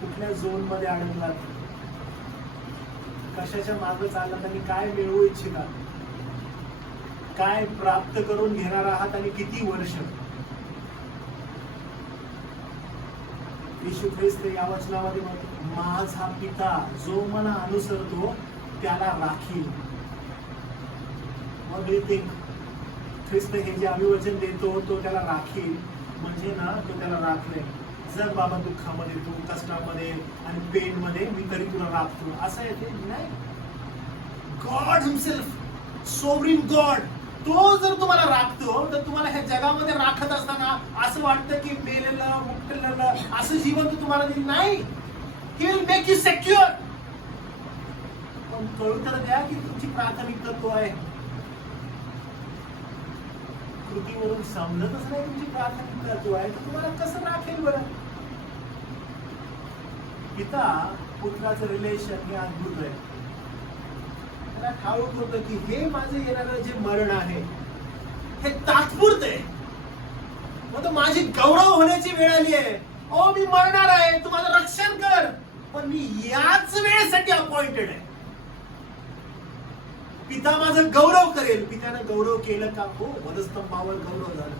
कुठल्या झोन मध्ये अडकलात, कशाच्या मागे चाललात आणि काय मिळवू इच्छिता, काय प्राप्त करून घेणार आहात आणि किती वर्ष. येशू ख्रिस्त या वचनामध्ये म्हणतो माझा पिता जो मला अनुसरतो त्याला राखील. मग ख्रिस्त हे जे अभिवचन देतो तो त्याला राखील, म्हणजे ना तो त्याला राखले. जर बाबा दुःखामध्ये तू कष्टामध्ये आणि पेन मध्ये मी तरी तुला राखतो असं आहे ते नाही. गॉड हिमसेल्फ, सोवरिन गॉड, तो जर तुम्हाला राखतो तर तुम्हाला ह्या जगामध्ये राखत असताना असं वाटतं की मेलेलं मुक्तलेलं असं जीवन तो तुम्हाला देईल नाही. He will make you secure. पण कळू तर द्या की तुमची प्राथमिकता तो आहे. कृतीवरून समजतच नाही तुमची प्राथमिकता तो आहे, तर तुम्हाला कसं राखेल बरं. पिता पुत्राचं रिलेशन हे अद्भुत आहे. त्याला ठाऊक होतं की हे माझं येणारं जे मरण आहे हे तात्पुरतं आहे, मग माझी गौरव होण्याची वेळ आली आहे. ओ मी मरणार आहे, तू माझं रक्षण कर, पण मी याच वेळेसाठी अपॉइंटेड आहे. पिता माझं गौरव करेल. पित्यानं गौरव केलं का? हो, वधस्तंभावर गौरव झाला.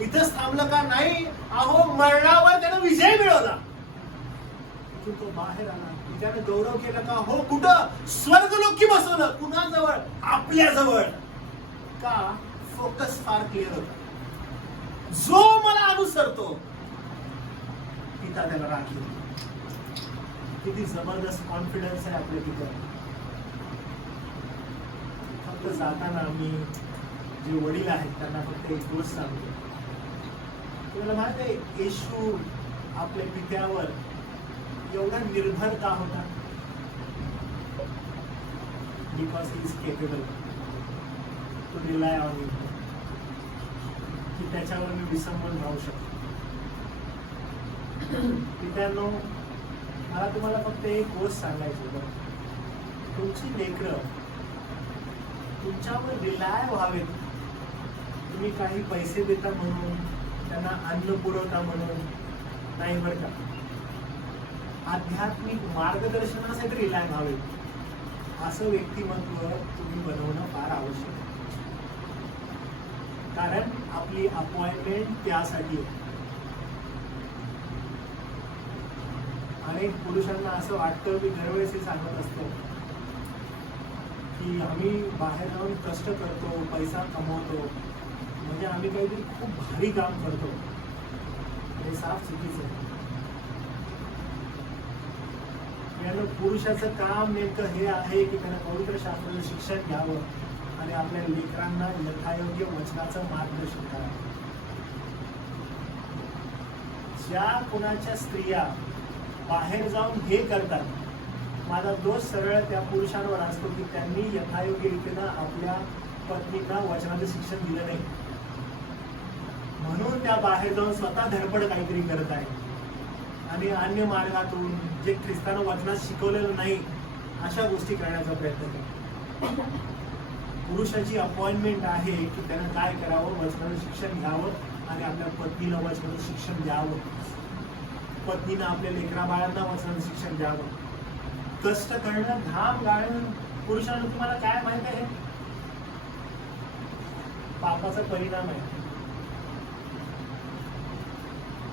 इथंच थांबलं का? नाही. अहो, मरणावर त्यानं विजय मिळवला. तो बाहेर आला. पित्यानं गौरव केला का? हो. कुठं? स्वर्गलोकी बसवलं. कुणाजवळ? आपल्या जवळ. का? फोकस फार क्लिअर होता. जो मला अनुसरतो पिता त्याला राखील. किती जबरदस्त कॉन्फिडन्स आहे आपल्या पित्यावर. फक्त जाताना आम्ही जे वडील आहेत त्यांना फक्त एक गोष्ट सांगतो. तुम्हाला माहित आहे येशू आपल्या पित्यावर एवढा निर्भर का होता? Because he is capable to rely on you. की त्याच्यावर मी विसंबून राहू शकतो. पित्यानो, मला तुम्हाला फक्त एक गोष्ट सांगायची होतं. तुमची लेकरं तुमच्यावर रिलाय व्हावेत. तुम्ही काही पैसे देता म्हणून, त्यांना अन्न पुरवता म्हणून नाही बरं का. आध्यात्मिक मार्गदर्शनासाठी रिलाय व्हावे असं व्यक्तिमत्व तुम्ही बनवणं फार आवश्यक आहे. कारण आपली अपॉइंटमेंट त्यासाठी आहे. अनेक पुरुषांना असं वाटतं, मी दरवेळेस हे सांगत असतो, की आम्ही बाहेर जाऊन कष्ट करतो, पैसा कमवतो, म्हणजे आम्ही काहीतरी खूप भारी काम करतो. हे साफ चुकीचं आहे. यानं पुरुषाचं काम नेमकं हे आहे की त्यानं पवित्र शास्त्राचं शिक्षण घ्यावं आणि आपल्या लेकरांना यथायोग्य वचनाचं मार्गदर्शन करावं. ज्या कोणाच्या स्त्रिया बाहेर जाऊन हे करतात, माझा दोष सरळ त्या पुरुषांवर असतो की त्यांनी यथायोग्य रीतीनं आपल्या पत्नीला वचनाचं शिक्षण दिलं नाही, म्हणून त्या बाहेर जाऊन स्वतः धडपड काहीतरी करत आहे आणि अन्य मार्गातून जे ख्रिस्तानं वचनात शिकवलेलं नाही अशा गोष्टी करण्याचा प्रयत्न करतात. पुरुषाची अपॉइंटमेंट आहे की त्यानं काय करावं? वचनाचं शिक्षण घ्यावं आणि आपल्या पत्नीला वचनाचं शिक्षण द्यावं. पत्नीनं आपल्या लेकरा बाळांना वचनाचं शिक्षण द्यावं. कष्ट करणं, घाम गाळणं. पुरुषांना तुम्हाला काय माहित आहे? पापाचा परिणाम आहे.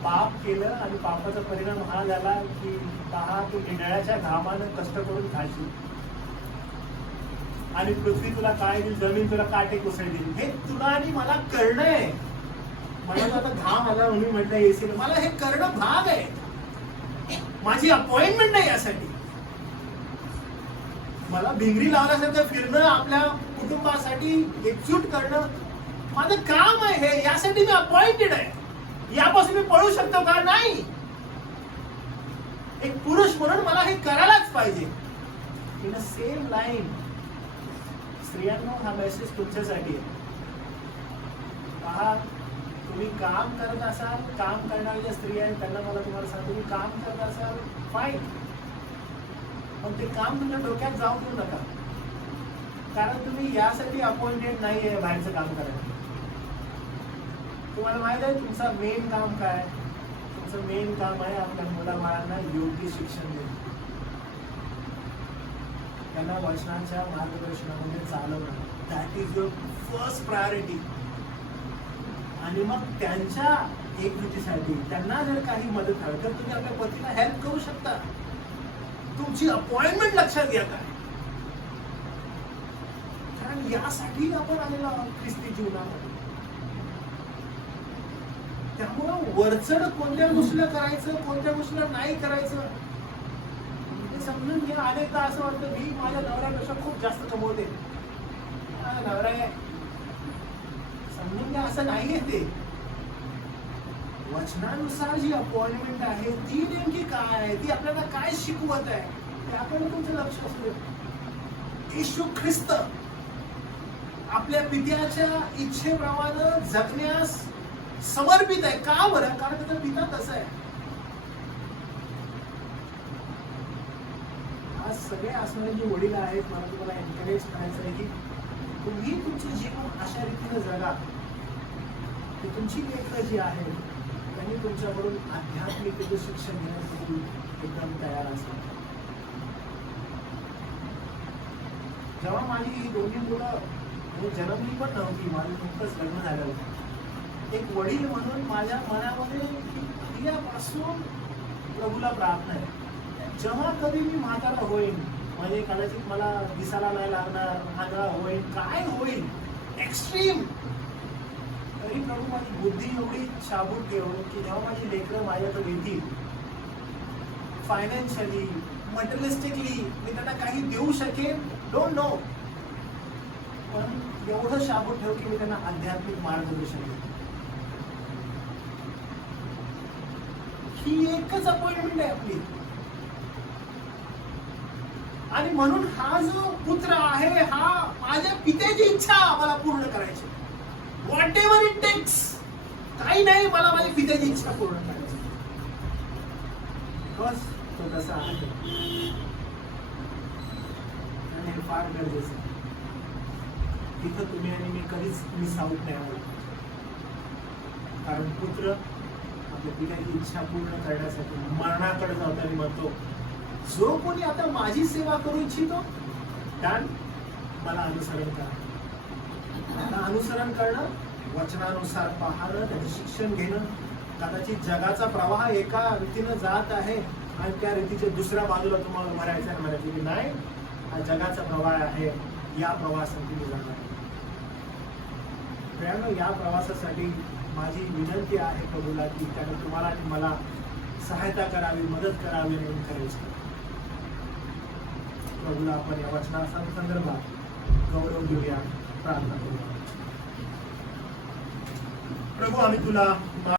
पाप केलं आणि पापाचा परिणाम हा झाला की पहा, तू निळ्याच्या घामानं कष्ट करून खाशील आणि पृथ्वी तुला काय देईल, जमीन तुला काटे कोसळतील. हे तुला आणि मला करणं आहे. मला आता घाम आला म्हणून म्हटलं एसी, मला हे करणं भाग आहे. माझी अपॉइंटमेंट नाही यासाठी. मला भिंगरी लावण्यासारखं फिरणं, आपल्या कुटुंबासाठी एकजूट करणं माझं काम आहे. हे यासाठी मी अपॉइंटेड आहे. यापासून मी पळू शकतो का? नाही. एक पुरुष म्हणून मला हे करायलाच पाहिजे. इन अ सेम लाईन स्त्रियांनो, हा मेसेज तुमच्यासाठी आहे. पहा, तुम्ही काम करत असाल, काम करणाऱ्या स्त्रिया आहेत त्यांना मला तुम्हाला सांगतो, तुम्ही काम करत असाल फाईन, पण ते काम तुमच्या डोक्यात जाऊ देऊ नका. कारण तुम्ही यासाठी अपॉइंटेड नाही आहे बाहेरचं काम करायला. तुम्हाला माहित आहे तुमचं मेन काम काय? तुमचं मेन काम आहे आपल्या मुलाबाळांना योग्य शिक्षण देणं, त्यांना वचनाच्या मार्गदर्शनामध्ये चालवणं. That is your first priority. आणि मग त्यांच्या एकजुटीसाठी त्यांना जर काही मदत हवी तर तुम्ही आपल्या पतीला हेल्प करू शकता. तुमची अपॉइंटमेंट लक्षात घ्या काय, कारण यासाठी आपण आलेलो आहोत ख्रिस्ती जीवनामध्ये. त्यामुळं वरचढ कोणत्या गोष्टीला करायचं, कोणत्या गोष्टीला नाही करायचं हे समजून घ्या. अनेकदा असं वाटतं मी माझ्या नवऱ्यापेक्षा खूप जास्त कमवते, नवरा आहे, समजून घ्या असं नाहीये. ते वचनानुसार जी अपॉइंटमेंट आहे ती नेमकी काय आहे, ती आपल्याला काय शिकवत आहे त्याकडे तुमचं लक्ष असू दे. येशू ख्रिस्त आपल्या पित्याच्या इच्छेप्रमाणे जगण्यास समर्पित आहे. का बरं? कारण त्याचा पिता तसा आहे. आज सगळे असणारे जे वडील आहेत, मला तुम्हाला एनकरेज करायचं आहे की तुम्ही तुमचं जीवन अशा रीतीने जगा की तुमची लेकरं जी आहेत त्यांनी तुमच्याकडून आध्यात्मिक शिक्षण घेण्यासाठी एकदम तयार असतात. जेव्हा माझी ही दोन्ही मुलं जन्मली पण नव्हती, माझं नुकतंच लग्न झालं होतं, एक वडील म्हणून माझ्या मनामध्ये पहिल्यापासून प्रभूला प्रार्थना आहे, जेव्हा कधी मी म्हातारा होईन, म्हणजे कदाचित मला दिसायला नाही लागणार, आंधळा होईल, काय होईल एक्स्ट्रीम, तरी प्रभू माझी बुद्धी एवढी शाबूत ठेवून की जेव्हा माझी लेकरं माझ्याकडे येतील, फायनान्शियली मटेरियलिस्टिकली मी त्यांना काही देऊ शकेन, डोंट नो, पण एवढं शाबूत ठेव की मी त्यांना आध्यात्मिक मार्ग देऊ शकेन. ही एकच अपॉइंटमेंट आहे आपली. आणि म्हणून हा जो पुत्र आहे, हा माझ्या पित्याची इच्छा मला पूर्ण करायची, व्हॉट एव्हर इट टेक्स, काही नाही, मला माझी पित्याची इच्छा पूर्ण करायची. बस तो तसा आहे आणि हे फार गरजेचं आहे. तिथं तुम्ही आणि मी कधीच मिस आउट नाही आहोत, कारण पुत्र आपल्या पित्याची इच्छा पूर्ण करण्यासाठी मरणाकडे जाताना म्हणतो, जो कोणी आता माझी सेवा करू इच्छितो त्यान मला अनुसरण करा. आता अनुसरण करणं, वचनानुसार पाहणं, त्याचं शिक्षण घेणं. कदाचित जगाचा प्रवाह एका रीतीनं जात आहे आणि त्या रीतीच्या दुसऱ्या बाजूला तुम्हाला म्हणायचं आहे, म्हणायचं की नाही, हा जगाचा प्रवाह आहे, या प्रवासासाठी मी जाणार. या प्रवासासाठी माझी विनंती आहे प्रभूला की त्याने तुम्हाला आणि मला सहायता करावी, मदत करावी आणि एनकरेज करावी. प्रभूला आपण या वचना संदर्भात गौरव देऊया, प्रार्थना करूया. प्रभू आम्ही तुला